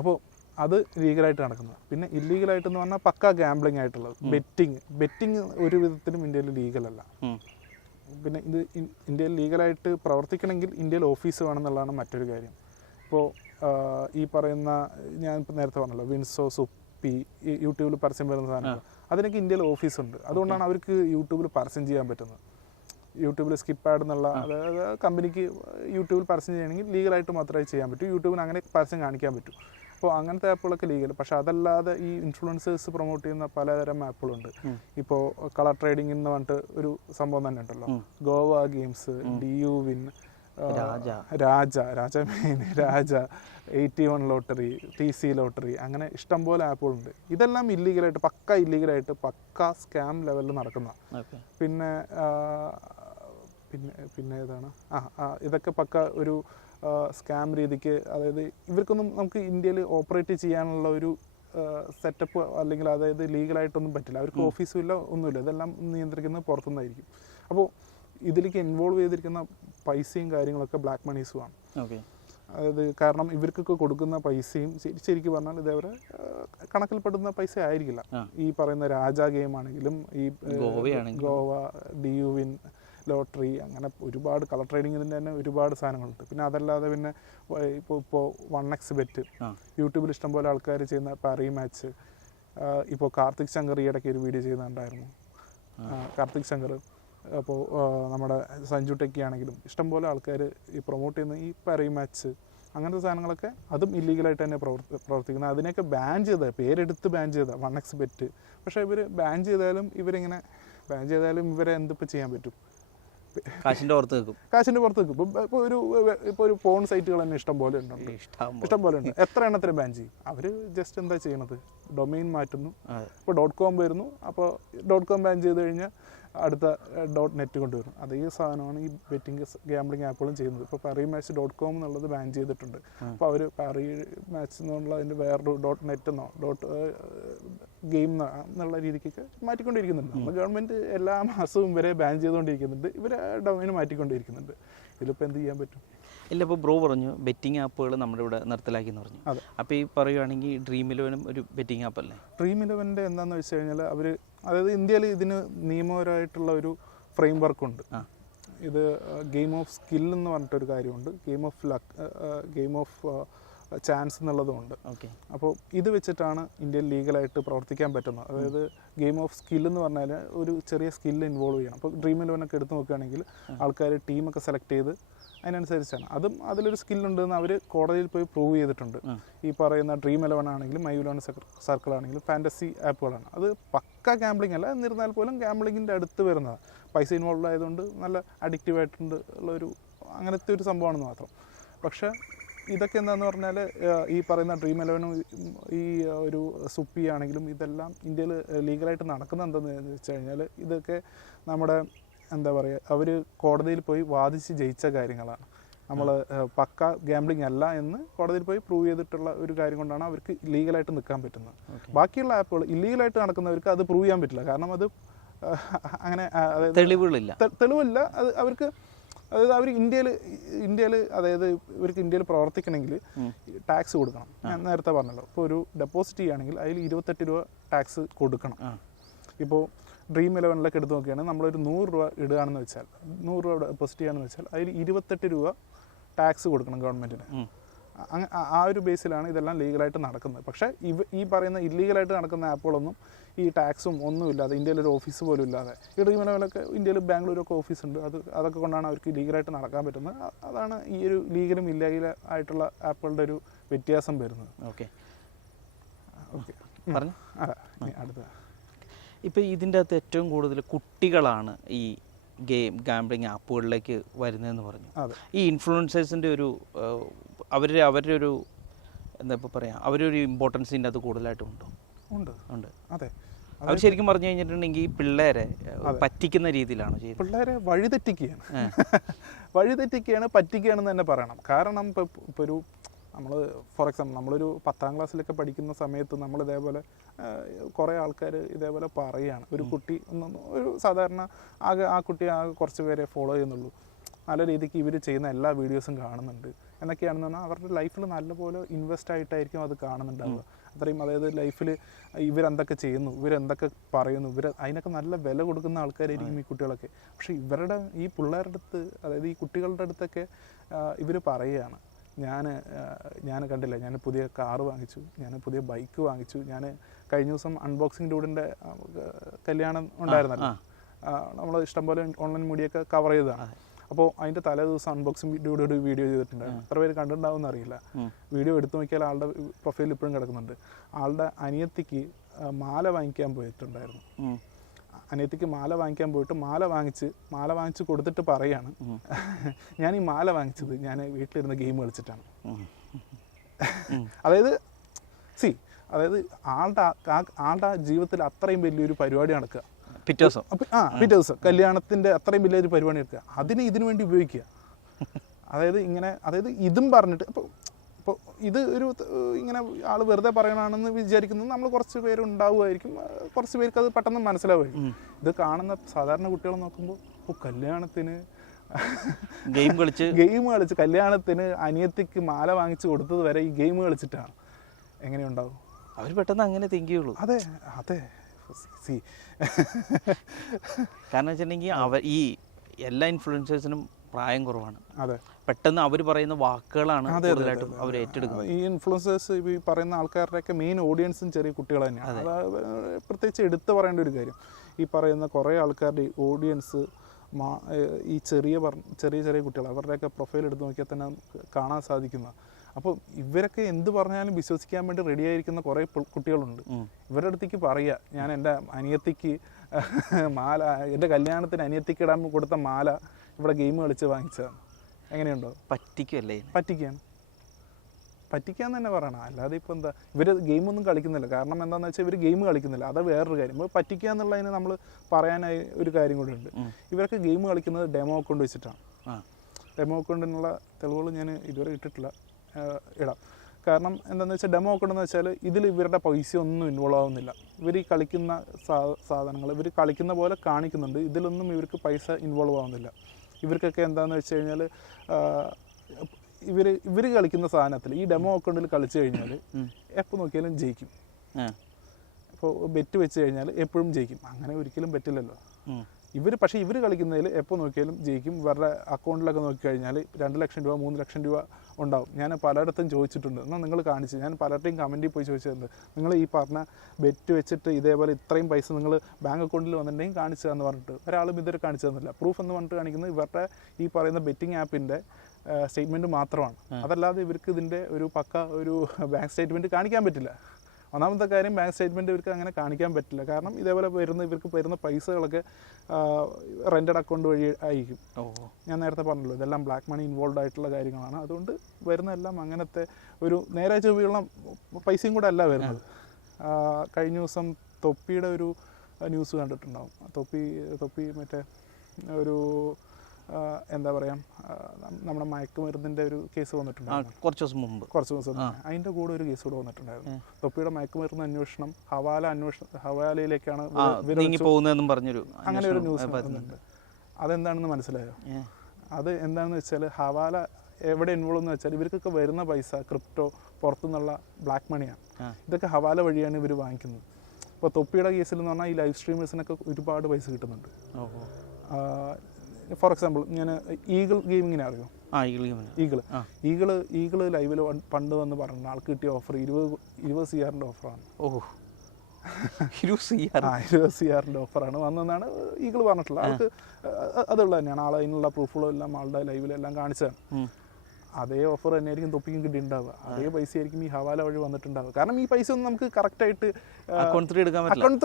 അപ്പോൾ അത് ലീഗലായിട്ട് നടക്കുന്നത്. പിന്നെ ഇല്ലീഗലായിട്ടെന്ന് പറഞ്ഞാൽ പക്ക ഗാംബ്ലിംഗ് ആയിട്ടുള്ളത് ബെറ്റിംഗ് ഒരു വിധത്തിലും ഇന്ത്യയിൽ ലീഗലല്ല. പിന്നെ ഇത് ഇന്ത്യയിൽ ലീഗലായിട്ട് പ്രവർത്തിക്കണമെങ്കിൽ ഇന്ത്യയിൽ ഓഫീസ് വേണമെന്നുള്ളതാണ് മറ്റൊരു കാര്യം. ഇപ്പോൾ ഈ പറയുന്ന ഞാൻ ഇപ്പോൾ നേരത്തെ പറഞ്ഞല്ലോ വിൻസോ, സുപ്പി, യൂട്യൂബിൽ പരസ്യം വരുന്ന സാധനങ്ങൾ, അതിനൊക്കെ ഇന്ത്യയിൽ ഓഫീസുണ്ട്. അതുകൊണ്ടാണ് അവർക്ക് യൂട്യൂബിൽ പരസ്യം ചെയ്യാൻ പറ്റുന്നത്. യൂട്യൂബിൽ സ്കിപ്പ് ആഡ് എന്നുള്ള, അതായത് കമ്പനിക്ക് യൂട്യൂബിൽ പരസ്യം ചെയ്യണമെങ്കിൽ ലീഗലായിട്ട് മാത്രമേ ചെയ്യാൻ പറ്റൂ. യൂട്യൂബിന് അങ്ങനെ പരസ്യം കാണിക്കാൻ പറ്റൂ. അപ്പോൾ അങ്ങനത്തെ ആപ്പുകളൊക്കെ ലീഗൽ. പക്ഷെ അതല്ലാതെ ഈ ഇൻഫ്ലുവൻസേഴ്സ് പ്രൊമോട്ട് ചെയ്യുന്ന പലതരം ആപ്പുകളുണ്ട്. ഇപ്പോൾ കളർ ട്രേഡിംഗ് എന്ന് പറഞ്ഞിട്ട് ഒരു സംഭവം തന്നെ ഉണ്ടല്ലോ, ഗോവ ഗെയിംസ്, DU വിൻ, രാജ 81 ലോട്ടറി, TC ലോട്ടറി, അങ്ങനെ ഇഷ്ടംപോലെ ആപ്പുകളുണ്ട്. ഇതെല്ലാം ഇല്ലീഗലായിട്ട്, പക്ക ഇല്ലീഗലായിട്ട്, പക്ക സ്കാം ലെവലിൽ നടക്കുന്ന. പിന്നെ ഏതാണ്, ഇതൊക്കെ പക്ക ഒരു സ്കാം രീതിക്ക്, അതായത് ഇവർക്കൊന്നും നമുക്ക് ഇന്ത്യയിൽ ഓപ്പറേറ്റ് ചെയ്യാനുള്ള ഒരു സെറ്റപ്പ് അല്ലെങ്കിൽ അതായത് ലീഗലായിട്ടൊന്നും പറ്റില്ല. അവർക്ക് ഓഫീസും ഇല്ല, ഒന്നുമില്ല. ഇതെല്ലാം നിയന്ത്രിക്കുന്നത് പുറത്തുനിന്നായിരിക്കും. അപ്പോൾ ഇതിലേക്ക് ഇൻവോൾവ് ചെയ്തിരിക്കുന്ന പൈസയും കാര്യങ്ങളൊക്കെ ബ്ലാക്ക് മണീസുമാണ്. അതായത് കാരണം ഇവർക്കൊക്കെ കൊടുക്കുന്ന പൈസയും ശരിക്കും പറഞ്ഞാൽ ഇതേവരെ കണക്കിൽപ്പെടുന്ന പൈസ ആയിരിക്കില്ല. ഈ പറയുന്ന രാജ ഗെയിം ആണെങ്കിലും ഈ ഗോവ, DU-വിൻ, ലോട്ടറി, അങ്ങനെ ഒരുപാട് കളർ ട്രേഡിങ്ങിന് തന്നെ ഒരുപാട് സാധനങ്ങളുണ്ട്. പിന്നെ അതല്ലാതെ പിന്നെ ഇപ്പോൾ 1xBet, യൂട്യൂബിൽ ഇഷ്ടംപോലെ ആൾക്കാർ ചെയ്യുന്ന പാറി മാച്ച്, ഇപ്പോൾ കാർത്തിക് ശങ്കർ ഈയിടയ്ക്ക് ഒരു വീഡിയോ ചെയ്യുന്നുണ്ടായിരുന്നു. കാർത്തിക് ശങ്കർ, അപ്പോൾ നമ്മുടെ സഞ്ജു ടെക്കി ആണെങ്കിലും ഇഷ്ടംപോലെ ആൾക്കാർ ഈ പ്രൊമോട്ട് ചെയ്യുന്ന ഈ പാറി മാച്ച് അങ്ങനത്തെ സാധനങ്ങളൊക്കെ അതും ഇല്ലീഗലായിട്ട് തന്നെ പ്രവർത്തിക്കുന്നത്. അതിനെയൊക്കെ ബാൻ ചെയ്ത, പേരെടുത്ത് ബാൻ ചെയ്ത 1xBet. പക്ഷേ ഇവർ ബാൻ ചെയ്താലും ഇവരെ എന്തിപ്പോൾ ചെയ്യാൻ പറ്റും? കാശിൻ്റെ പുറത്ത് വെക്കും. ഇപ്പോൾ ഒരു ഫോൺ സൈറ്റുകൾ തന്നെ ഇഷ്ടം പോലെ ഉണ്ട്. എത്ര എണ്ണത്തിന് ബാൻ ചെയ്യും? അവർ ജസ്റ്റ് എന്താ ചെയ്യണത്? ഡൊമെയിൻ മാറ്റുന്നു. ഇപ്പോൾ .com വരുന്നു, അപ്പോൾ .com ബാൻ ചെയ്ത് കഴിഞ്ഞാൽ അടുത്ത .net കൊണ്ടുവരും. അതേ സാധനമാണ് ഈ ബെറ്റിംഗ് ഗാംബ്ലിംഗ് ആപ്പുകളും ചെയ്യുന്നത്. ഇപ്പോൾ പാറി മാച്ച് .com എന്നുള്ളത് ബാൻ ചെയ്തിട്ടുണ്ട്. അപ്പോൾ അവർ പാറി മാച്ച് എന്നുള്ള അതിൻ്റെ വേറൊരു .net എന്നോ ഗെയിം എന്നുള്ള രീതിക്കൊക്കെ മാറ്റിക്കൊണ്ടിരിക്കുന്നുണ്ട്. നമ്മൾ ഗവൺമെൻറ് എല്ലാ മാസവും ഇവരെ ബാൻ ചെയ്തുകൊണ്ടിരിക്കുന്നുണ്ട്, ഇവരെ ഡൊമൈൻ മാറ്റിക്കൊണ്ടിരിക്കുന്നുണ്ട്. ഇതിലിപ്പോൾ എന്ത് ചെയ്യാൻ പറ്റും? ഇല്ല, ഇപ്പോൾ ബ്രോ പറഞ്ഞു ബെറ്റിംഗ് ആപ്പുകൾ നമ്മുടെ ഇവിടെ നിർത്തലാക്കി എന്ന് പറഞ്ഞു. അപ്പോൾ ഈ പറയുകയാണെങ്കിൽ Dream11 ഒരു ബെറ്റിംഗ് ആപ്പ് അല്ലേ? Dream11 എന്താണെന്ന് വെച്ച് കഴിഞ്ഞാൽ അവർ, അതായത് ഇന്ത്യയിൽ ഇതിന് നിയമപരമായിട്ടുള്ള ഒരു ഫ്രെയിം വർക്കുണ്ട്. ഇത് ഗെയിം ഓഫ് സ്കിൽ എന്ന് പറഞ്ഞിട്ടൊരു കാര്യമുണ്ട്, game of luck, game of chance എന്നുള്ളതുമുണ്ട്. അപ്പോൾ ഇത് വെച്ചിട്ടാണ് ഇന്ത്യയിൽ ലീഗലായിട്ട് പ്രവർത്തിക്കാൻ പറ്റുന്നത്. അതായത് ഗെയിം ഓഫ് സ്കിൽ എന്ന് പറഞ്ഞാൽ ഒരു ചെറിയ സ്കില്ല് ഇൻവോൾവ് ചെയ്യണം. അപ്പോൾ Dream11 ഒക്കെ എടുത്ത് നോക്കുകയാണെങ്കിൽ ആൾക്കാർ ടീമൊക്കെ സെലക്ട് ചെയ്ത് അതിനനുസരിച്ചാണ്. അതിലൊരു സ്കില്ലുണ്ടെന്ന് അവർ കോടതിയിൽ പോയി പ്രൂവ് ചെയ്തിട്ടുണ്ട്. ഈ പറയുന്ന Dream11 ആണെങ്കിലും My11 സർക്കിൾ ആണെങ്കിലും ഫാൻറ്റസി ആപ്പുകളാണ്. അത് പക്ക ഗാംബ്ലിംഗ് അല്ല, എന്നിരുന്നാൽ പോലും ഗാംബ്ലിങ്ങിൻ്റെ അടുത്ത് വരുന്നതാണ്. പൈസ ഇൻവോൾവ് ആയതുകൊണ്ട് നല്ല അഡിക്റ്റീവായിട്ടുണ്ട് ഉള്ളൊരു അങ്ങനത്തെ ഒരു സംഭവമാണെന്ന് മാത്രം. പക്ഷേ ഇതൊക്കെ എന്താണെന്ന് പറഞ്ഞാൽ ഈ പറയുന്ന Dream11 ഈ ഒരു സുപ്പി ആണെങ്കിലും ഇതെല്ലാം ഇന്ത്യയിൽ ലീഗലായിട്ട് നടക്കുന്നത് എന്താണെന്ന് വെച്ച് കഴിഞ്ഞാൽ ഇതൊക്കെ നമ്മുടെ എന്താ പറയുക, അവർ കോടതിയിൽ പോയി വാദിച്ച് ജയിച്ച കാര്യങ്ങളാണ്. നമ്മൾ പക്ക ഗാംബ്ലിംഗ് അല്ല എന്ന് കോടതിയിൽ പോയി പ്രൂവ് ചെയ്തിട്ടുള്ള ഒരു കാര്യം കൊണ്ടാണ് അവർക്ക് ലീഗലായിട്ട് നിൽക്കാൻ പറ്റുന്നത്. ബാക്കിയുള്ള ആപ്പുകൾ ഇല്ലീഗലായിട്ട് നടക്കുന്നവർക്ക് അത് പ്രൂവ് ചെയ്യാൻ പറ്റില്ല. കാരണം അത് അങ്ങനെ തെളിവില്ല. അത് അവർക്ക്, അതായത് അവർ ഇന്ത്യയിൽ അതായത് ഇവർക്ക് ഇന്ത്യയിൽ പ്രവർത്തിക്കണമെങ്കിൽ ടാക്സ് കൊടുക്കണം. ഞാൻ നേരത്തെ പറഞ്ഞല്ലോ, ഇപ്പോൾ ഒരു ഡെപ്പോസിറ്റ് ചെയ്യുകയാണെങ്കിൽ അതിൽ 28 രൂപ ടാക്സ് കൊടുക്കണം. ഇപ്പോൾ Dream11 എടുത്ത് നോക്കുകയാണെങ്കിൽ നമ്മളൊരു 100 രൂപ ഇടുകയാണെന്ന് വെച്ചാൽ, 100 രൂപ ഡെപ്പോസിറ്റ് ചെയ്യുകയാണെന്ന് വെച്ചാൽ അതിൽ 28 രൂപ ടാക്സ് കൊടുക്കണം ഗവൺമെൻറ്റിന്. ആ ഒരു ബേസിലാണ് ഇതെല്ലാം ലീഗലായിട്ട് നടക്കുന്നത്. പക്ഷേ ഈ പറയുന്ന ഇല്ലീഗലായിട്ട് നടക്കുന്ന ആപ്പുകളൊന്നും ഈ ടാക്സും ഒന്നുമില്ലാതെ, ഇന്ത്യയിലൊരു ഓഫീസ് പോലും ഇല്ലാതെ, ഈ Dream11 ഇന്ത്യയിൽ ബാംഗ്ലൂരൊക്കെ ഓഫീസുണ്ട്, അതൊക്കെ കൊണ്ടാണ് അവർക്ക് ലീഗലായിട്ട് നടക്കാൻ പറ്റുന്നത്. അതാണ് ഈ ഒരു ലീഗലും ഇല്ലീഗൽ ആയിട്ടുള്ള ആപ്പുകളുടെ ഒരു വ്യത്യാസം വരുന്നത്. അടുത്ത ഇപ്പോൾ ഇതിൻ്റെ അകത്ത് ഏറ്റവും കൂടുതൽ കുട്ടികളാണ് ഈ ഗാംബ്ലിംഗ് ആപ്പുകളിലേക്ക് വരുന്നതെന്ന് പറഞ്ഞു. ഈ ഇൻഫ്ലുവൻസേഴ്സിൻ്റെ ഒരു അവരുടെ ഒരു എന്താ ഇപ്പോൾ പറയാം, അവരൊരു ഇമ്പോർട്ടൻസ് ഇതിൻ്റെ അത് കൂടുതലായിട്ടുണ്ടോ? ഉണ്ട്. അതെ, അവർ ശരിക്കും പറഞ്ഞു കഴിഞ്ഞിട്ടുണ്ടെങ്കിൽ പിള്ളേരെ പറ്റിക്കുന്ന രീതിയിലാണ് ചെയ്യുന്നത്. പിള്ളേരെ വഴിതെറ്റിക്കുകയാണ്, പറ്റിക്കുകയാണെന്ന് തന്നെ പറയണം. കാരണം ഇപ്പോൾ ഒരു ഫോർ എക്സാമ്പിൾ നമ്മളൊരു 10ാം ക്ലാസ്സിലൊക്കെ പഠിക്കുന്ന സമയത്ത് നമ്മൾ ഇതേപോലെ കുറേ ആൾക്കാർ ഇതേപോലെ പറയുകയാണ്, ഒരു കുട്ടി ഒരു സാധാരണ ആ കുട്ടി കുറച്ച് പേരെ ഫോളോ ചെയ്യുന്നുള്ളൂ, നല്ല രീതിക്ക് ഇവർ ചെയ്യുന്ന എല്ലാ വീഡിയോസും കാണുന്നുണ്ട് എന്നൊക്കെയാണെന്ന് പറഞ്ഞാൽ അവരുടെ ലൈഫിൽ നല്ലപോലെ ഇൻവെസ്റ്റ് ആയിട്ടായിരിക്കും അത് കാണുന്നുണ്ടാവുക. അത്രയും, അതായത് ലൈഫിൽ ഇവരെന്തൊക്കെ ചെയ്യുന്നു, ഇവരെന്തൊക്കെ പറയുന്നു, അതിനൊക്കെ നല്ല വില കൊടുക്കുന്ന ആൾക്കാരായിരിക്കും ഈ കുട്ടികളൊക്കെ. പക്ഷേ ഈ പിള്ളേരുടെ അടുത്ത്, അതായത് ഈ കുട്ടികളുടെ അടുത്തൊക്കെ ഇവർ പറയുകയാണ്, ഞാൻ കണ്ടില്ല, ഞാൻ പുതിയ കാറ് വാങ്ങിച്ചു, ഞാൻ പുതിയ ബൈക്ക് വാങ്ങിച്ചു, ഞാൻ കഴിഞ്ഞ ദിവസം അൺബോക്സിംഗ് ഡൂഡിൻ്റെ കല്യാണം ഉണ്ടായിരുന്നല്ലോ, നമ്മൾ ഇഷ്ടംപോലെ ഓൺലൈൻ മീഡിയ ഒക്കെ കവർ ചെയ്തതാണ്. അപ്പോൾ അതിൻ്റെ തലേ ദിവസം അൺബോക്സിംഗ് ഡൂഡ് വീഡിയോ ചെയ്തിട്ടുണ്ടായിരുന്നു. എത്ര പേര് കണ്ടിട്ടുണ്ടാവുമെന്ന് അറിയില്ല. വീഡിയോ എടുത്തു നോക്കിയാൽ ആളുടെ പ്രൊഫൈൽ ഇപ്പോഴും കിടക്കുന്നുണ്ട്. ആളുടെ അനിയത്തിക്ക് മാല വാങ്ങിക്കാൻ പോയിട്ടുണ്ടായിരുന്നു. അനിയത്തിക്ക് മാല വാങ്ങിക്കാൻ പോയിട്ട് മാല വാങ്ങിച്ച് കൊടുത്തിട്ട് പറയാണ്, ഞാൻ ഈ മാല വാങ്ങിച്ചത് ഞാൻ വീട്ടിലിരുന്ന് ഗെയിം കളിച്ചിട്ടാണ്. അതായത് ആളുടെ ജീവിതത്തിൽ അത്രയും വലിയൊരു പരിപാടി നടക്കുക, പിറ്റേ ദിവസം കല്യാണത്തിൻ്റെ അത്രയും വലിയൊരു പരിപാടി എടുക്കുക, ഇതിനു വേണ്ടി ഉപയോഗിക്കുക. അതായത് ഇതും പറഞ്ഞിട്ട് ഇപ്പോൾ ഇത് ഒരു ഇങ്ങനെ ആൾ വെറുതെ പറയണമെന്ന് വിചാരിക്കുന്നത് നമ്മൾ കുറച്ച് പേര് ഉണ്ടാവുമായിരിക്കും, കുറച്ച് പേർക്ക് അത് പെട്ടെന്ന് മനസ്സിലാവുമായിരിക്കും. ഇത് കാണുന്ന സാധാരണ കുട്ടികൾ നോക്കുമ്പോൾ കല്യാണത്തിന് ഗെയിം കളിച്ച് കല്യാണത്തിന് അനിയത്തിക്ക് മാല വാങ്ങിച്ചു കൊടുത്തത് വരെ ഈ ഗെയിം കളിച്ചിട്ടാണ്. എങ്ങനെയുണ്ടാവും? അവർ പെട്ടെന്ന് അങ്ങനെ തിങ്ക് ചെയ്യുള്ളൂ. അതെ കാരണം വെച്ചിട്ടുണ്ടെങ്കിൽ ഈ എല്ലാ ഇൻഫ്ലുവൻസേഴ്സിനും പ്രായം കുറവാണ്. അതെ, പെട്ടെന്ന് അവർ പറയുന്ന വാക്കുകളാണ് കൂടുതലായിട്ടും അവർ ഏറ്റെടുക്കുന്നത്. ഈ ഇൻഫ്ലുവൻസേഴ്സ് ഈ പറയുന്ന ആൾക്കാരുടെയൊക്കെ മെയിൻ ഓഡിയൻസും ചെറിയ കുട്ടികൾ തന്നെയാണ്. അത് പ്രത്യേകിച്ച് എടുത്തു പറയേണ്ട ഒരു കാര്യം. ഈ പറയുന്ന കുറേ ആൾക്കാരുടെ ഓഡിയൻസ് ഈ ചെറിയ കുട്ടികൾ, അവരുടെയൊക്കെ പ്രൊഫൈൽ എടുത്ത് നോക്കിയാൽ തന്നെ കാണാൻ സാധിക്കുന്ന. അപ്പോൾ ഇവരൊക്കെ എന്ത് പറഞ്ഞാലും വിശ്വസിക്കാൻ വേണ്ടി റെഡി ആയിരിക്കുന്ന കുറേ കുട്ടികളുണ്ട്. ഇവരുടെ അടുത്തേക്ക് പറയുക, ഞാൻ എൻ്റെ അനിയത്തിക്ക് മാല, എൻ്റെ കല്യാണത്തിന് അനിയത്തിക്ക് ഇടാൻ കൊടുത്ത മാല ഇവിടെ ഗെയിം കളിച്ച് വാങ്ങിച്ചതാണ്. എങ്ങനെയുണ്ടോ? പറ്റിക്കാന്ന് തന്നെ പറയണം. അല്ലാതെ ഇപ്പോൾ എന്താ, ഇവർ ഗെയിമൊന്നും കളിക്കുന്നില്ല. കാരണം എന്താണെന്ന് വെച്ചാൽ ഇവർ ഗെയിം കളിക്കുന്നില്ല, അത് വേറൊരു കാര്യം. ഇപ്പോൾ പറ്റിക്കുക എന്നുള്ളതിന് നമ്മൾ പറയാനായി ഒരു കാര്യം കൂടി ഉണ്ട്. ഇവരൊക്കെ ഗെയിം കളിക്കുന്നത് ഡെമോ അക്കൗണ്ട് വെച്ചിട്ടാണ്. ഡെമോ അക്കൗണ്ടിനുള്ള തെളിവുകൾ ഞാൻ ഇതുവരെ ഇട്ടിട്ടില്ല, ഇടാം. കാരണം എന്താണെന്ന് വെച്ചാൽ ഡെമോ അക്കൗണ്ട് എന്ന് വെച്ചാൽ ഇതിൽ ഇവരുടെ പൈസ ഒന്നും ഇൻവോൾവ് ആവുന്നില്ല. ഇവർ ഈ കളിക്കുന്ന സാധനങ്ങൾ ഇവർ കളിക്കുന്ന പോലെ കാണിക്കുന്നുണ്ട്, ഇതിലൊന്നും ഇവർക്ക് പൈസ ഇൻവോൾവ് ആവുന്നില്ല. ഇവർക്കൊക്കെ എന്താണെന്ന് വെച്ച് കഴിഞ്ഞാൽ ഇവർ കളിക്കുന്ന സാധനത്തിൽ ഈ ഡെമോ അക്കൗണ്ടിൽ കളിച്ചു കഴിഞ്ഞാൽ എപ്പോൾ നോക്കിയാലും ജയിക്കും. ഇപ്പോൾ ബെറ്റ് വെച്ച് കഴിഞ്ഞാൽ എപ്പോഴും ജയിക്കും. അങ്ങനെ ഒരിക്കലും പറ്റില്ലല്ലോ. പക്ഷേ ഇവർ കളിക്കുന്നതിൽ എപ്പോൾ നോക്കിയാലും ജയിക്കും. ഇവരുടെ അക്കൗണ്ടിലൊക്കെ നോക്കിക്കഴിഞ്ഞാൽ 2 ലക്ഷം രൂപ 3 ലക്ഷം രൂപ ഉണ്ടാവും. ഞാൻ പലയിടത്തും ചോദിച്ചിട്ടുണ്ട്. എന്നാൽ നിങ്ങൾ കാണിച്ചു, ഞാൻ പലരുടെയും കമൻറ്റിൽ പോയി ചോദിച്ചിട്ടുണ്ട്, നിങ്ങൾ ഈ പറഞ്ഞ ബെറ്റ് വെച്ചിട്ട് ഇതേപോലെ ഇത്രയും പൈസ നിങ്ങൾ ബാങ്ക് അക്കൗണ്ടിൽ വന്നിട്ടുണ്ടെങ്കിൽ കാണിച്ചു എന്ന് പറഞ്ഞിട്ട് ഒരാളും ഇതുവരെ കാണിച്ചു തന്നില്ല. പ്രൂഫ് എന്ന് പറഞ്ഞിട്ട് കാണിക്കുന്നത് ഇവരുടെ ഈ പറയുന്ന ബെറ്റിംഗ് ആപ്പിൻ്റെ സ്റ്റേറ്റ്മെൻറ്റ് മാത്രമാണ്. അതല്ലാതെ ഇവർക്ക് ഇതിൻ്റെ ഒരു ഒരു ബാങ്ക് സ്റ്റേറ്റ്മെൻറ്റ് കാണിക്കാൻ പറ്റില്ല. ഒന്നാമത്തെ കാര്യം, ബാങ്ക് സ്റ്റേറ്റ്മെൻറ്റ് ഇവർക്ക് അങ്ങനെ കാണിക്കാൻ പറ്റില്ല. കാരണം ഇതേപോലെ ഇവർക്ക് വരുന്ന പൈസകളൊക്കെ റെൻറ്റഡ് അക്കൗണ്ട് വഴി ആയിരിക്കും. ഞാൻ നേരത്തെ പറഞ്ഞല്ലോ, ഇതെല്ലാം ബ്ലാക്ക് മണി ഇൻവോൾവ് ആയിട്ടുള്ള കാര്യങ്ങളാണ്. അതുകൊണ്ട് വരുന്നതെല്ലാം അങ്ങനത്തെ ഒരു നേരെ ചൊവ്വയുള്ള പൈസയും കൂടെ അല്ല വരുന്നത്. കഴിഞ്ഞ ദിവസം തൊപ്പിയുടെ ഒരു ന്യൂസ് കണ്ടിട്ടുണ്ടാവും. തൊപ്പി മറ്റേ ഒരു എന്താ പറയുക, നമ്മുടെ മയക്കുമരുന്നിൻ്റെ ഒരു കേസ് വന്നിട്ടുണ്ടായിരുന്നു കുറച്ച് ദിവസം അതിൻ്റെ കൂടെ ഒരു കേസ് കൂടെ വന്നിട്ടുണ്ടായിരുന്നു. തൊപ്പിയുടെ മയക്കുമരുന്ന് അന്വേഷണം ഹവാലയിലേക്കാണ് അങ്ങനെ ഒരു ന്യൂസ് വരുന്നുണ്ട്. അതെന്താണെന്ന് മനസ്സിലായോ? അത് എന്താണെന്ന് വെച്ചാൽ ഹവാല എവിടെ ഇൻവോൾവ് എന്ന് വെച്ചാൽ ഇവർക്കൊക്കെ വരുന്ന പൈസ ക്രിപ്റ്റോ, പുറത്തുനിന്നുള്ള ബ്ലാക്ക് മണിയാണ്. ഇതൊക്കെ ഹവാല വഴിയാണ് ഇവർ വാങ്ങിക്കുന്നത്. ഇപ്പോൾ തൊപ്പിയുടെ കേസിൽ എന്ന് പറഞ്ഞാൽ ഈ ലൈവ് സ്ട്രീമേഴ്സിനൊക്കെ ഒരുപാട് പൈസ കിട്ടുന്നുണ്ട്. ഫോർ എക്സാമ്പിൾ, ഞാൻ ഈഗിൾ ഗെയിമിങ്ങിനെ അറിയോ? ഈഗിള് ലൈവിൽ പണ്ട് വന്ന് പറഞ്ഞ ആൾക്ക് കിട്ടിയ ഓഫർ 20 CR ഓഫറാണ്. 20 CR ഓഫറാണ് വന്നതെന്നാണ് ഈഗിൾ പറഞ്ഞിട്ടുള്ളത്. ആൾക്ക് അതുള്ളത് തന്നെയാണ്. അതിനുള്ള പ്രൂഫുകളും എല്ലാം ആളുടെ ലൈവിലെല്ലാം കാണിച്ചതാണ്. അതേ ഓഫർ തന്നെയായിരിക്കും തൊപ്പിക്കും കിട്ടിയിട്ടുണ്ടാവുക. അതേ പൈസ ആയിരിക്കും ഈ ഹവാല വഴി വന്നിട്ടുണ്ടാവുക. കാരണം ഈ പൈസ ഒന്നും നമുക്ക് കറക്റ്റായിട്ട് അക്കൗണ്ട്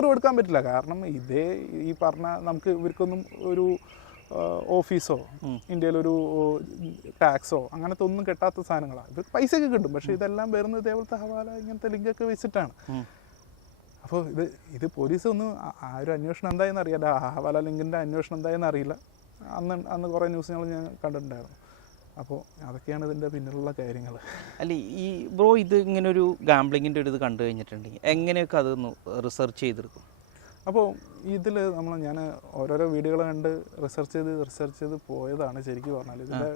ത്രൂ എടുക്കാൻ പറ്റില്ല. കാരണം ഈ പറഞ്ഞ നമുക്ക് ഇവർക്കൊന്നും ഒരു ഓഫീസോ ഇന്ത്യയിലൊരു ടാക്സോ അങ്ങനത്തെ ഒന്നും കെട്ടാത്ത സാധനങ്ങളാണ്. ഇത് പൈസയൊക്കെ കിട്ടും, പക്ഷേ ഇതെല്ലാം വരുന്നത് ഇതേപോലത്തെ ഹവാല ഇങ്ങനത്തെ ലിങ്കൊക്കെ വെച്ചിട്ടാണ്. അപ്പോൾ ഇത് പോലീസ് ഒന്നും ആ ഒരു അന്വേഷണം എന്തായെന്ന് അറിയില്ല, ഹവാല ലിങ്കിൻ്റെ അന്വേഷണം എന്തായെന്ന് അറിയില്ല. അന്ന് കുറേ ന്യൂസുകൾ ഞാൻ കണ്ടിട്ടുണ്ടായിരുന്നു. അപ്പോൾ അതൊക്കെയാണ് ഇതിൻ്റെ പിന്നിലുള്ള കാര്യങ്ങൾ. അല്ല, ഈ ബ്രോ ഇത് ഇങ്ങനെ ഒരു ഗാംബ്ലിങ്ങിൻ്റെ ഒരു ഇത് കണ്ടു കഴിഞ്ഞിട്ടുണ്ടെങ്കിൽ എങ്ങനെയൊക്കെ അതൊന്ന് റിസർച്ച് ചെയ്തെടുക്കും? അപ്പോൾ ഇതിൽ ഞാൻ ഓരോരോ വീഡിയോകൾ കണ്ട് റിസർച്ച് ചെയ്ത് പോയതാണ് ശരിക്കും പറഞ്ഞാൽ. ഇതിൻ്റെ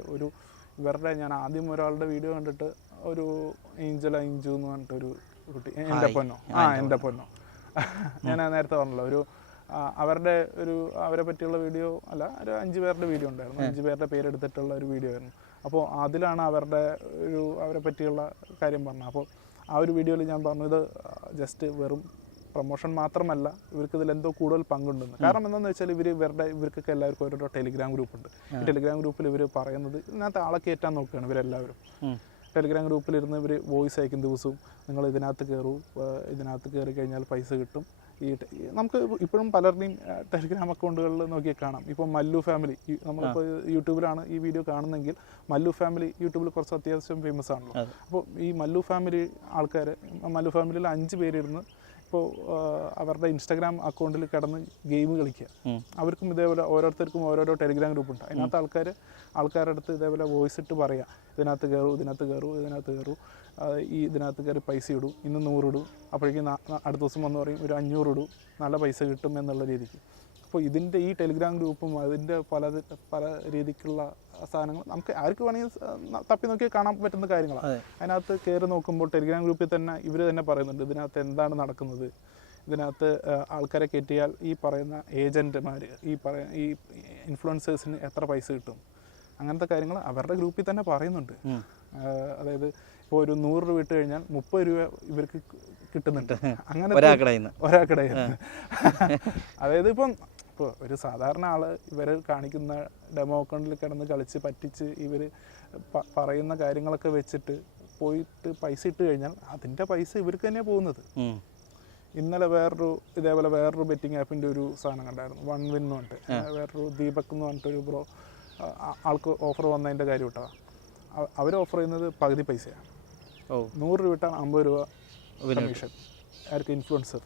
ഇവരുടെ ഞാൻ ആദ്യം ഒരാളുടെ വീഡിയോ കണ്ടിട്ട്, ഒരു ഏഞ്ചൽ അഞ്ചു എന്ന് പറഞ്ഞിട്ടൊരു കുട്ടി, എൻ്റെ പൊന്നോ ഞാൻ നേരത്തെ പറഞ്ഞല്ലോ, അവരെ പറ്റിയുള്ള വീഡിയോ അല്ല, ഒരു 5 പേരുടെ വീഡിയോ ഉണ്ടായിരുന്നു. 5 പേരുടെ പേരെടുത്തിട്ടുള്ള ഒരു വീഡിയോ ആയിരുന്നു. അപ്പോൾ അതിലാണ് അവരെ പറ്റിയുള്ള കാര്യം പറഞ്ഞത്. അപ്പോൾ ആ ഒരു വീഡിയോയിൽ ഞാൻ പറഞ്ഞു, ഇത് ജസ്റ്റ് വെറും പ്രൊമോഷൻ മാത്രമല്ല, ഇവർക്ക് ഇതിൽ എന്തോ കൂടുതൽ പങ്കുണ്ടെന്ന്. കാരണം എന്താണെന്ന് വെച്ചാൽ ഇവർക്കൊക്കെ എല്ലാവർക്കും ഓരോ ടെലിഗ്രാം ഗ്രൂപ്പുണ്ട്. ഈ ടെലിഗ്രാം ഗ്രൂപ്പിൽ ഇവർ പറയുന്നത് ഇതിനകത്ത് ആളെ കയറ്റാൻ നോക്കുകയാണ് ഇവരെല്ലാവരും. ടെലിഗ്രാം ഗ്രൂപ്പിലിരുന്ന് ഇവർ വോയിസ് അയക്കും ദിവസവും, നിങ്ങൾ ഇതിനകത്ത് കയറി കഴിഞ്ഞാൽ പൈസ കിട്ടും. നമുക്ക് ഇപ്പോഴും പലരുടെയും ടെലിഗ്രാം അക്കൗണ്ടുകളിൽ നോക്കിയാൽ കാണാം. ഇപ്പോൾ മല്ലു ഫാമിലി, നമ്മളിപ്പോൾ യൂട്യൂബിലാണ് ഈ വീഡിയോ കാണുന്നെങ്കിൽ മല്ലു ഫാമിലി യൂട്യൂബിൽ കുറച്ച് അത്യാവശ്യം ഫേമസ് ആണല്ലോ. അപ്പോൾ ഈ മല്ലു ഫാമിലി ആൾക്കാർ, മല്ലു ഫാമിലിയിൽ 5 പേരിരുന്ന് ഇപ്പോൾ അവരുടെ ഇൻസ്റ്റാഗ്രാം അക്കൗണ്ടിൽ കിടന്ന് ഗെയിം കളിക്കുക. അവർക്കും ഇതേപോലെ ഓരോരുത്തർക്കും ഓരോരോ ടെലിഗ്രാം ഗ്രൂപ്പ് ഉണ്ട്. അതിനകത്ത് ആൾക്കാരുടെ അടുത്ത് ഇതേപോലെ വോയിസ് ഇട്ട് പറയുക, ഇതിനകത്ത് കയറൂ, ഇതിനകത്ത് കയറി പൈസ ഇടൂ, ഇന്ന് 100 ഇടൂ, അപ്പോഴേക്കും അടുത്ത ദിവസം വന്ന് പറയും ഒരു 500 ഇടൂ, നല്ല പൈസ കിട്ടും എന്നുള്ള രീതിക്ക്. അപ്പോൾ ഇതിൻ്റെ ഈ ടെലിഗ്രാം ഗ്രൂപ്പും അതിൻ്റെ പല രീതിക്കുള്ള സാധനങ്ങൾ നമുക്ക് ആർക്ക് വേണമെങ്കിൽ തപ്പി നോക്കിയാൽ കാണാൻ പറ്റുന്ന കാര്യങ്ങളാണ്. അതിനകത്ത് കയറി നോക്കുമ്പോൾ ടെലിഗ്രാം ഗ്രൂപ്പിൽ തന്നെ ഇവർ തന്നെ പറയുന്നുണ്ട് ഇതിനകത്ത് എന്താണ് നടക്കുന്നത്, ഇതിനകത്ത് ആൾക്കാരെ കയറ്റിയാൽ ഈ പറയുന്ന ഏജൻറ്റുമാർ ഈ ഇൻഫ്ലുവൻസേഴ്സിന് എത്ര പൈസ കിട്ടും, അങ്ങനത്തെ കാര്യങ്ങൾ അവരുടെ ഗ്രൂപ്പിൽ തന്നെ പറയുന്നുണ്ട്. അതായത് ഇപ്പോൾ ഒരു 100 രൂപ ഇട്ട് കഴിഞ്ഞാൽ 30 രൂപ ഇവർക്ക് കിട്ടുന്നുണ്ട്. അങ്ങനെ ഒരാക്കടയിൽ അതായത് ഇപ്പോൾ ഒരു സാധാരണ ആള് ഇവർ കാണിക്കുന്ന ഡെമോ അക്കൗണ്ടിൽ കിടന്ന് കളിച്ച് പറ്റിച്ച് ഇവർ പറയുന്ന കാര്യങ്ങളൊക്കെ വെച്ചിട്ട് പോയിട്ട് പൈസ ഇട്ട് കഴിഞ്ഞാൽ അതിൻ്റെ പൈസ ഇവർക്ക് തന്നെയാണ് പോകുന്നത്. ഇന്നലെ വേറൊരു ബെറ്റിംഗ് ആപ്പിൻ്റെ ഒരു സാധനം കണ്ടായിരുന്നു, 1win എന്ന് പറഞ്ഞിട്ട്. വേറൊരു ദീപക് എന്ന് പറഞ്ഞിട്ടൊരു ബ്രോ ആൾക്ക് ഓഫർ വന്നതിൻ്റെ കാര്യം ഇട്ടാ. അവർ ഓഫർ ചെയ്യുന്നത് പകുതി പൈസയാണ്. 100 രൂപ ഇട്ടാൽ 50 രൂപ കമ്മീഷൻ ആർക്ക് ഇൻഫ്ലുവൻസർ.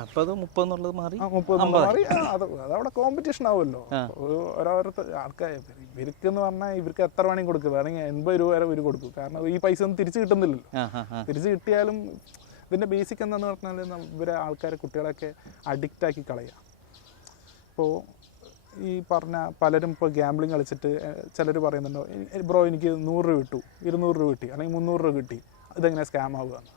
അപ്പോൾ അത് 30 എന്നുള്ളത് മാറി അതവിടെ കോമ്പറ്റീഷൻ ആവുമല്ലോ. ഓരോരുത്തർ ആൾക്കാർ ഇവർക്കെന്ന് പറഞ്ഞാൽ ഇവർക്ക് എത്ര വേണമെങ്കിൽ കൊടുക്കുക, വേണമെങ്കിൽ 80 രൂപ വരെ ഇവർ കൊടുക്കും. കാരണം ഈ പൈസ ഒന്നും തിരിച്ച് കിട്ടുന്നില്ലല്ലോ. തിരിച്ച് കിട്ടിയാലും ഇതിൻ്റെ ബേസിക് എന്താണെന്ന് പറഞ്ഞാൽ ഇവരെ ആൾക്കാരെ കുട്ടികളൊക്കെ അഡിക്റ്റാക്കി കളയുക. ഇപ്പോൾ ഈ പറഞ്ഞ പലരും ഇപ്പോൾ ഗ്യാംബ്ലിങ് കളിച്ചിട്ട് ചിലർ പറയുന്നുണ്ടോ, ബ്രോ എനിക്ക് 100 രൂപ കിട്ടു, 200 രൂപ കിട്ടി, അല്ലെങ്കിൽ 300 രൂപ കിട്ടി, ഇതെങ്ങനെ സ്കാം ആവുകയാണ്.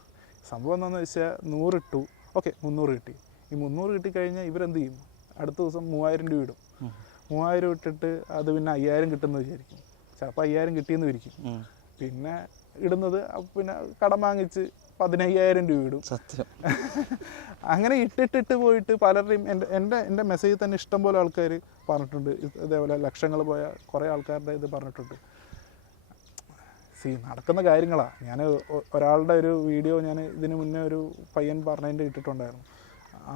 സംഭവം എന്താണെന്ന് വെച്ചാൽ 100 ഇട്ടു, ഓക്കെ 300 കിട്ടി. ഈ 300 കിട്ടിക്കഴിഞ്ഞാൽ ഇവരെന്ത് ചെയ്യും, അടുത്ത ദിവസം 3000 രൂപ ഇടും. 3000 ഇട്ടിട്ട് അത് പിന്നെ 5000 കിട്ടുമെന്ന് വിചാരിക്കും. ചിലപ്പോൾ 5000 കിട്ടിയെന്ന് വിരിക്കും. പിന്നെ ഇടുന്നത് പിന്നെ കടം വാങ്ങിച്ച് 15000 രൂപ ഇടും. സത്യം. അങ്ങനെ ഇട്ടിട്ട് പോയിട്ട് പലരുടെയും എൻ്റെ മെസ്സേജിൽ തന്നെ ഇഷ്ടംപോലെ ആൾക്കാർ പറഞ്ഞിട്ടുണ്ട്. ഇതേപോലെ ലക്ഷങ്ങൾ പോയ കുറേ ആൾക്കാരുടെ ഇത് പറഞ്ഞിട്ടുണ്ട്. നടക്കുന്ന കാര്യങ്ങളാണ്. ഞാൻ ഒരാളുടെ ഒരു വീഡിയോ ഞാൻ ഇതിന് മുന്നേ ഒരു പയ്യൻ പറഞ്ഞതിൻ്റെ ഇട്ടിട്ടുണ്ടായിരുന്നു.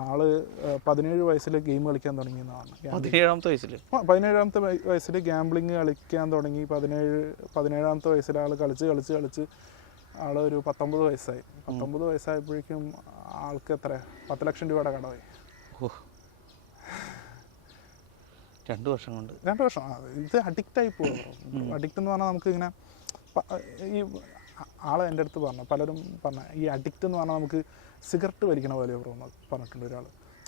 ആള് 17 വയസ്സിൽ ഗെയിം കളിക്കാൻ തുടങ്ങിയെന്നാണ്. 17ാമത്തെ വയസ്സിൽ ഗാംബ്ലിങ് കളിക്കാൻ തുടങ്ങി. 17ാമത്തെ വയസ്സിൽ ആൾ കളിച്ച് ആളൊരു 19 വയസ്സായി. 19 വയസ്സായപ്പോഴേക്കും ആൾക്ക് എത്ര 10 ലക്ഷം രൂപയുടെ കടമായി. 2 വർഷം കൊണ്ട്. 2 വർഷം. ഇത് അഡിക്റ്റായി പോകും. അഡിക്റ്റ് എന്ന് പറഞ്ഞാൽ നമുക്ക് ഇങ്ങനെ ഈ ആളെ എൻ്റെ അടുത്ത് പലരും പറഞ്ഞ ഈ അഡിക്റ്റ് എന്ന് പറഞ്ഞാൽ നമുക്ക് സിഗരറ്റ് വലിക്കണ പോലെ പറഞ്ഞിട്ടുണ്ട് ഒരാൾ.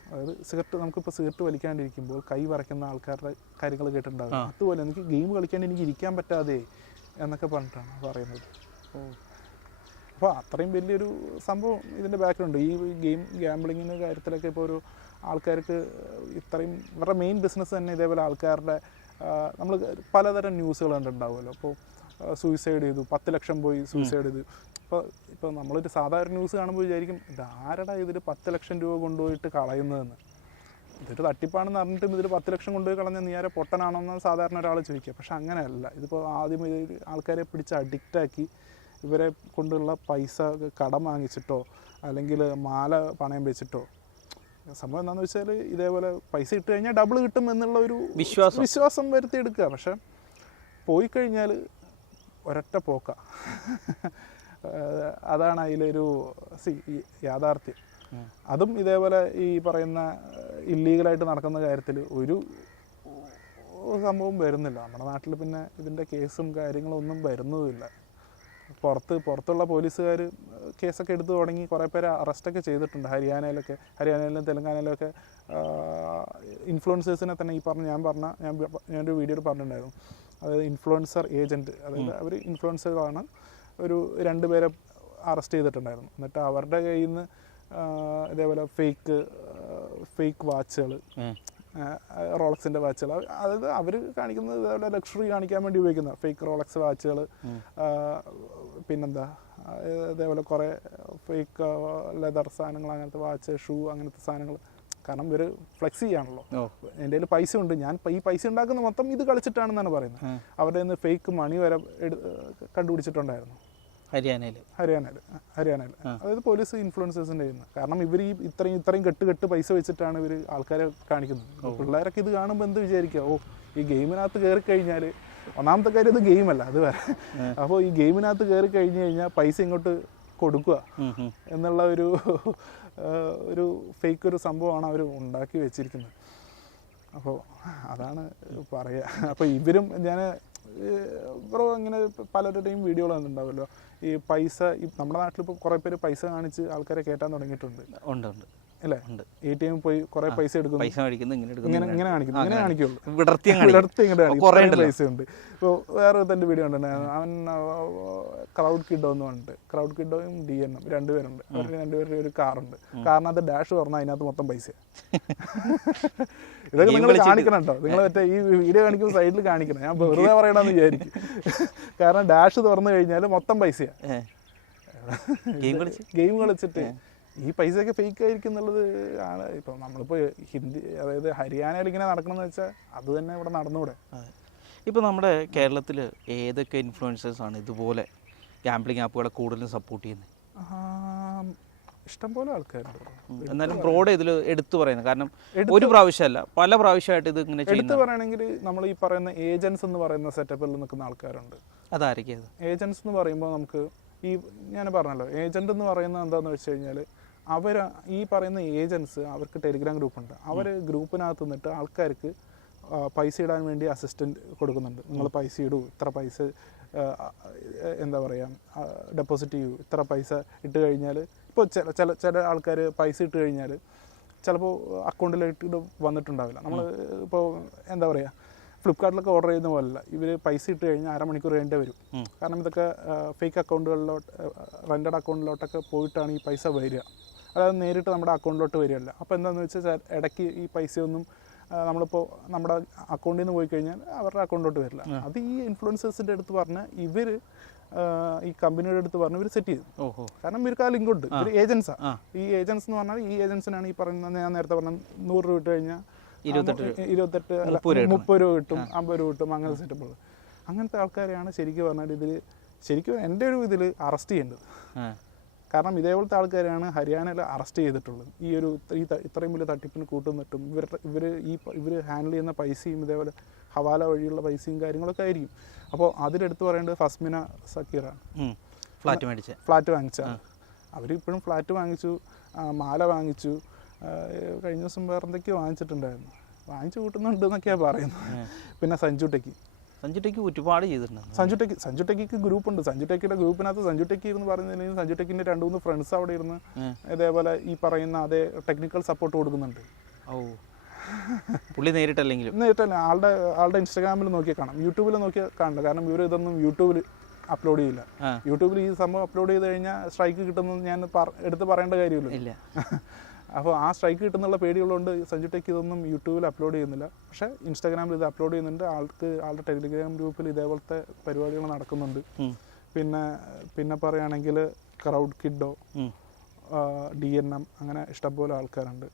അതായത് നമുക്കിപ്പോൾ സിഗരറ്റ് വലിക്കാണ്ടിരിക്കുമ്പോൾ കൈ വരയ്ക്കുന്ന ആൾക്കാരുടെ കാര്യങ്ങൾ കേട്ടിട്ടുണ്ടാകും. അതുപോലെ എനിക്ക് ഗെയിം കളിക്കാണ്ട് എനിക്ക് ഇരിക്കാൻ പറ്റാതെ എന്നൊക്കെ പറഞ്ഞിട്ടാണ് പറയുന്നത്. അപ്പോൾ അത്രയും വലിയൊരു സംഭവം ഇതിൻ്റെ ബാക്കിലുണ്ട്. ഈ ഗാംബ്ലിങ്ങിൻ്റെ കാര്യത്തിലൊക്കെ ഇപ്പോൾ ഒരു ആൾക്കാർക്ക് ഇത്രയും ഇവരുടെ മെയിൻ ബിസിനസ് തന്നെ ഇതേപോലെ ആൾക്കാരുടെ നമ്മൾ പലതരം ന്യൂസുകൾ കണ്ടിട്ടുണ്ടാവുമല്ലോ. അപ്പോൾ സൂയിസൈഡ് ചെയ്തു, 10 ലക്ഷം പോയി സൂയിസൈഡ് ചെയ്തു. ഇപ്പോൾ നമ്മളൊരു സാധാരണ ന്യൂസ് കാണുമ്പോൾ വിചാരിക്കും ഇതാരടാ ഇതിൽ 10 ലക്ഷം രൂപ കൊണ്ടുപോയിട്ട് കളയുന്നതെന്ന്. ഇതൊരു തട്ടിപ്പാണെന്ന് അറിഞ്ഞിട്ടും ഇതിൽ 10 ലക്ഷം കൊണ്ടുപോയി കളഞ്ഞ നീ ആരെ പൊട്ടനാണോ എന്ന് സാധാരണ ഒരാൾ ചോദിക്കുക. പക്ഷെ അങ്ങനെയല്ല. ഇതിപ്പോൾ ആദ്യം ആൾക്കാരെ പിടിച്ച് അഡിക്റ്റാക്കി ഇവരെ കൊണ്ടുള്ള പൈസ കടം വാങ്ങിച്ചിട്ടോ അല്ലെങ്കിൽ മാല പണയം വെച്ചിട്ടോ. സംഭവം എന്താണെന്ന് വെച്ചാൽ ഇതേപോലെ പൈസ ഇട്ട് കഴിഞ്ഞാൽ ഡബിൾ കിട്ടും എന്നുള്ള ഒരു വിശ്വാസം വരുത്തിയെടുക്കുക. പക്ഷെ പോയി കഴിഞ്ഞാൽ ഒരൊറ്റ പോക്ക. അതാണ് അതിലൊരു യാഥാർത്ഥ്യം. അതും ഇതേപോലെ ഈ പറയുന്ന ഇല്ലീഗലായിട്ട് നടക്കുന്ന കാര്യത്തിൽ ഒരു സംഭവം വരുന്നില്ല. നമ്മുടെ നാട്ടിൽ പിന്നെ ഇതിൻ്റെ കേസും കാര്യങ്ങളൊന്നും വരുന്നതുമില്ല. പുറത്തുള്ള പോലീസുകാർ കേസൊക്കെ എടുത്തു തുടങ്ങി കുറേ പേര് അറസ്റ്റൊക്കെ ചെയ്തിട്ടുണ്ട്. ഹരിയാനയിലും തെലങ്കാനയിലൊക്കെ ഇൻഫ്ലുവൻസേഴ്സിനെ തന്നെ ഈ ഞാനൊരു വീഡിയോയിൽ പറഞ്ഞിട്ടുണ്ടായിരുന്നു. അതായത് ഇൻഫ്ലുവൻസർ ഏജൻറ്റ്, അതായത് അവർ ഇൻഫ്ലുവൻസറുകളാണ്. ഒരു 2 പേരെ അറസ്റ്റ് ചെയ്തിട്ടുണ്ടായിരുന്നു. എന്നിട്ട് അവരുടെ കയ്യിൽ നിന്ന് ഇതേപോലെ ഫേക്ക് വാച്ചുകൾ, റോളക്സിൻ്റെ വാച്ചുകൾ, അതായത് അവർ കാണിക്കുന്നത് ഇതേപോലെ ലക്ഷറി കാണിക്കാൻ വേണ്ടി ഉപയോഗിക്കുന്ന ഫേക്ക് റോളക്സ് വാച്ചുകൾ, പിന്നെന്താ ഇതേപോലെ കുറേ ഫേക്ക് ലെതർ സാധനങ്ങൾ, അങ്ങനത്തെ വാച്ച്, ഷൂ, അങ്ങനത്തെ സാധനങ്ങൾ. കാരണം ഇവർ ഫ്ലെക്സ് ചെയ്യാണല്ലോ, എൻ്റെ കയ്യിൽ പൈസ ഉണ്ട്, ഞാൻ ഈ പൈസ ഉണ്ടാക്കുന്ന മൊത്തം ഇത് കളിച്ചിട്ടാണെന്നാണ് പറയുന്നത്. അവരുടെ നിന്ന് ഫേക്ക് മണി വരെ കണ്ടുപിടിച്ചിട്ടുണ്ടായിരുന്നു ഹരിയാനയിൽ. അതായത് പോലീസ് ഇൻഫ്ലുവൻസേഴ്സിൻ്റെ കയ്യിൽ നിന്ന്. കാരണം ഇവർ ഈ ഇത്രയും കെട്ട് പൈസ വെച്ചിട്ടാണ് ഇവർ ആൾക്കാരെ കാണിക്കുന്നത്. പിള്ളേരൊക്കെ ഇത് കാണുമ്പോൾ എന്ത് വിചാരിക്കുക, ഈ ഗെയിമിനകത്ത് കയറി കഴിഞ്ഞാൽ, ഒന്നാമത്തെ കാര്യം ഇത് ഗെയിമല്ല, അത് വേറെ. അപ്പോൾ ഈ ഗെയിമിനകത്ത് കയറി കഴിഞ്ഞ് കഴിഞ്ഞാൽ പൈസ ഇങ്ങോട്ട് കൊടുക്കുക എന്നുള്ള ഒരു ഫേക്ക് ഒരു സംഭവമാണ് അവർ ഉണ്ടാക്കി വെച്ചിരിക്കുന്നത്. അപ്പോൾ അതാണ് പറയുക. അപ്പോൾ ഇവരും ഞാൻ ബ്രോ ഇങ്ങനെ പലരുടെയും വീഡിയോകൾ വന്നിട്ടുണ്ടാവുമല്ലോ, ഈ പൈസ നമ്മുടെ നാട്ടിലിപ്പോൾ കുറേ പേര് പൈസ കാണിച്ച് ആൾക്കാരെ കയറ്റാൻ തുടങ്ങിയിട്ടുണ്ട്. ഉണ്ട് അല്ലേ? ATM പോയി കുറെ പൈസ എടുക്കുന്നു, ഇങ്ങനെ കാണിക്കുള്ളൂ, വിടർത്തി പൈസ ഉണ്ട്. ഇപ്പോൾ വേറെ തന്നെ വീഡിയോ ഉണ്ട്, അവൻ ക്രൗഡ് കിഡോ എന്ന് പറഞ്ഞിട്ട്, ക്രൗഡ് കിഡോയും DNM രണ്ടുപേരുണ്ട്. അവർക്ക് രണ്ടുപേരുടെ ഒരു കാറുണ്ട്, കാറിനകത്ത് ഡാഷ് പറഞ്ഞാൽ അതിനകത്ത് മൊത്തം പൈസ. ഇതൊക്കെ നിങ്ങൾ കാണിക്കണം കേട്ടോ, നിങ്ങൾ മറ്റേ ഈ വീഡിയോ കാണിക്കുമ്പോൾ സൈഡിൽ കാണിക്കണം. ഞാൻ വെറുതെ പറയണമെന്ന് വിചാരിക്കും, കാരണം ഡാഷ് തുറന്നു കഴിഞ്ഞാൽ മൊത്തം പൈസയാണ്. ഗെയിം കളിച്ചിട്ട് ഈ പൈസയൊക്കെ ഫേക്ക് ആയിരിക്കും എന്നുള്ളത് ആണ്. ഇപ്പം നമ്മളിപ്പോൾ അതായത് ഹരിയാനയിൽ ഇങ്ങനെ നടക്കണമെന്ന് വെച്ചാൽ അത് തന്നെ ഇവിടെ നടന്നുകൂടെ? ഇപ്പോൾ നമ്മുടെ കേരളത്തിൽ ഏതൊക്കെ ഇൻഫ്ലുവൻസേഴ്സാണ് ഇതുപോലെ ഗാംബ്ലിംഗ് ആപ്പുകളെ കൂടുതലും സപ്പോർട്ട് ചെയ്യുന്നത്? ഇഷ്ടംപോലെ ആൾക്കാരുണ്ട്. എന്നാലും ബ്രോഡ് ഇതിൽ എടുത്തു പറയുന്നത്, കാരണം ഒരു പ്രാവശ്യമല്ല പല പ്രാവശ്യമായിട്ട് ഇത് ഇങ്ങനെ എടുത്തു പറയുകയാണെങ്കിൽ നമ്മൾ ഈ പറയുന്ന ഏജൻസ് എന്ന് പറയുന്ന സെറ്റപ്പിൽ നിൽക്കുന്ന ആൾക്കാരുണ്ട്. അതായിരിക്കും ഏജൻസ് എന്ന് പറയുമ്പോൾ നമുക്ക് ഈ ഞാൻ പറഞ്ഞല്ലോ, ഏജന്റ് എന്ന് പറയുന്നത് എന്താണെന്ന് വെച്ച് കഴിഞ്ഞാൽ അവർ ഈ പറയുന്ന ഏജൻസ് അവർക്ക് ടെലിഗ്രാം ഗ്രൂപ്പുണ്ട്. അവർ ഗ്രൂപ്പിനകത്ത് നിന്നിട്ട് ആൾക്കാർക്ക് പൈസ ഇടാൻ വേണ്ടി അസിസ്റ്റൻറ്റ് കൊടുക്കുന്നുണ്ട്. നിങ്ങൾ പൈസ ഇടൂ, ഇത്ര പൈസ എന്താ പറയുക ഡെപ്പോസിറ്റ് ചെയ്യൂ, ഇത്ര പൈസ ഇട്ട് കഴിഞ്ഞാൽ ഇപ്പോൾ ചില ആൾക്കാർ പൈസ ഇട്ട് കഴിഞ്ഞാൽ ചിലപ്പോൾ അക്കൗണ്ടിലായിട്ട് വന്നിട്ടുണ്ടാവില്ല. നമ്മൾ ഇപ്പോൾ എന്താ പറയുക ഫ്ലിപ്കാർട്ടിലൊക്കെ ഓർഡർ ചെയ്യുന്ന പോലല്ല, ഇവർ പൈസ ഇട്ട് കഴിഞ്ഞാൽ അരമണിക്കൂർ കഴിഞ്ഞേ വരും. കാരണം ഇതൊക്കെ ഫേക്ക് അക്കൗണ്ടുകളിലോട്ട് റെൻറ്റഡ് അക്കൗണ്ടിലോട്ടൊക്കെ പോയിട്ടാണ് ഈ പൈസ വരിക, അതായത് നേരിട്ട് നമ്മുടെ അക്കൗണ്ടിലോട്ട് വരികയല്ല. അപ്പോൾ എന്താണെന്ന് വെച്ചാൽ ഇടയ്ക്ക് ഈ പൈസയൊന്നും നമ്മളിപ്പോൾ നമ്മുടെ അക്കൗണ്ടിൽ നിന്ന് പോയി കഴിഞ്ഞാൽ അവരുടെ അക്കൗണ്ടിലോട്ട് വരില്ല. അത് ഈ ഇൻഫ്ലുവൻസേഴ്സിൻ്റെ അടുത്ത് പറഞ്ഞ് ഇവർ ഈ കമ്പനിയുടെ അടുത്ത് പറഞ്ഞ് ഇവർ സെറ്റ് ചെയ്തു. കാരണം ഇവർക്ക് ആ ലിങ്ക് ഉണ്ട്, ഇവർ ഏജൻസാണ്. ഈ ഏജൻസ് എന്ന് പറഞ്ഞാൽ ഈ ഏജൻസിനാണ് ഈ പറയുന്നത്, ഞാൻ നേരത്തെ പറഞ്ഞ 100 രൂപ ഇട്ട് കഴിഞ്ഞാൽ 28 അല്ല 30 രൂപ കിട്ടും, 50 രൂപ കിട്ടും, അങ്ങനെ സെറ്റപ്പുകൾ. അങ്ങനത്തെ ആൾക്കാരെയാണ് ശരിക്കും പറഞ്ഞാൽ ഇതിൽ ശരിക്കും എൻ്റെ ഒരു ഇതിൽ അറസ്റ്റ് ചെയ്യേണ്ടത്. കാരണം ഇതേപോലത്തെ ആൾക്കാരെയാണ് ഹരിയാനയിൽ അറസ്റ്റ് ചെയ്തിട്ടുള്ളത്. ഇത്രയും വലിയ തട്ടിപ്പിന് കൂട്ടുന്നിട്ടും ഇവർ ഹാൻഡിൽ ചെയ്യുന്ന പൈസയും ഇതേപോലെ ഹവാല വഴിയുള്ള പൈസയും കാര്യങ്ങളൊക്കെ ആയിരിക്കും. അപ്പോൾ അതിലെടുത്ത് പറയേണ്ടത് ഫസ്മിന സക്കീറാണ്. ഫ്ലാറ്റ് വാങ്ങിച്ചാണ്. അവരിപ്പോഴും ഫ്ലാറ്റ് വാങ്ങിച്ചു, മാല വാങ്ങിച്ചു, കഴിഞ്ഞ ദിവസം വേറെ എന്തൊക്കെയോ വാങ്ങിച്ചിട്ടുണ്ടായിരുന്നു, വാങ്ങിച്ചു കൂട്ടുന്നുണ്ട് എന്നൊക്കെയാണ് പറയുന്നത്. പിന്നെ സഞ്ജു ടെക്കി ഒരുപാട് ചെയ്തിട്ടുണ്ട്. സഞ്ജു ടെക്കിക്ക് ഗ്രൂപ്പുണ്ട്. സഞ്ജു ടെക്കിയുടെ ഗ്രൂപ്പിനകത്ത് സഞ്ജു ടെക്കി എന്ന് പറയുന്നില്ലെങ്കിൽ സഞ്ജു ടെക്കിന്റെ 2-3 ഫ്രണ്ട്സ് അവിടെ ഇരുന്ന് ഇതേപോലെ ഈ പറയുന്ന അതേ ടെക്നിക്കൽ സപ്പോർട്ട് കൊടുക്കുന്നുണ്ട്. പുള്ളി നേരിട്ടല്ല, ആളുടെ ഇൻസ്റ്റാഗ്രാമിൽ നോക്കിയാൽ കാണാം, യൂട്യൂബിൽ നോക്കിയാൽ കാണില്ല. കാരണം ഇവർ ഇതൊന്നും യൂട്യൂബിൽ അപ്ലോഡ് ചെയ്യില്ല. യൂട്യൂബിൽ ഈ സംഭവം അപ്ലോഡ് ചെയ്ത് കഴിഞ്ഞാൽ സ്ട്രൈക്ക് കിട്ടുമെന്ന് ഞാൻ എടുത്ത് പറയേണ്ട കാര്യമില്ല. അപ്പോൾ ആ സ്ട്രൈക്ക് കിട്ടുന്നുള്ള പേടിയുള്ളതുകൊണ്ട് സഞ്ജു ടെക്ക് ഇതൊന്നും യൂട്യൂബിൽ അപ്ലോഡ് ചെയ്യുന്നില്ല. പക്ഷേ ഇൻസ്റ്റാഗ്രാമിൽ ഇത് അപ്ലോഡ് ചെയ്യുന്നുണ്ട്. ആളുടെ ടെലിഗ്രാം ഗ്രൂപ്പിൽ ഇതേപോലത്തെ പരിപാടികൾ നടക്കുന്നുണ്ട്. പിന്നെ പറയുകയാണെങ്കിൽ ക്രൗഡ് കിഡോ, DNM അങ്ങനെ ഇഷ്ടംപോലെ ആൾക്കാരുണ്ട്.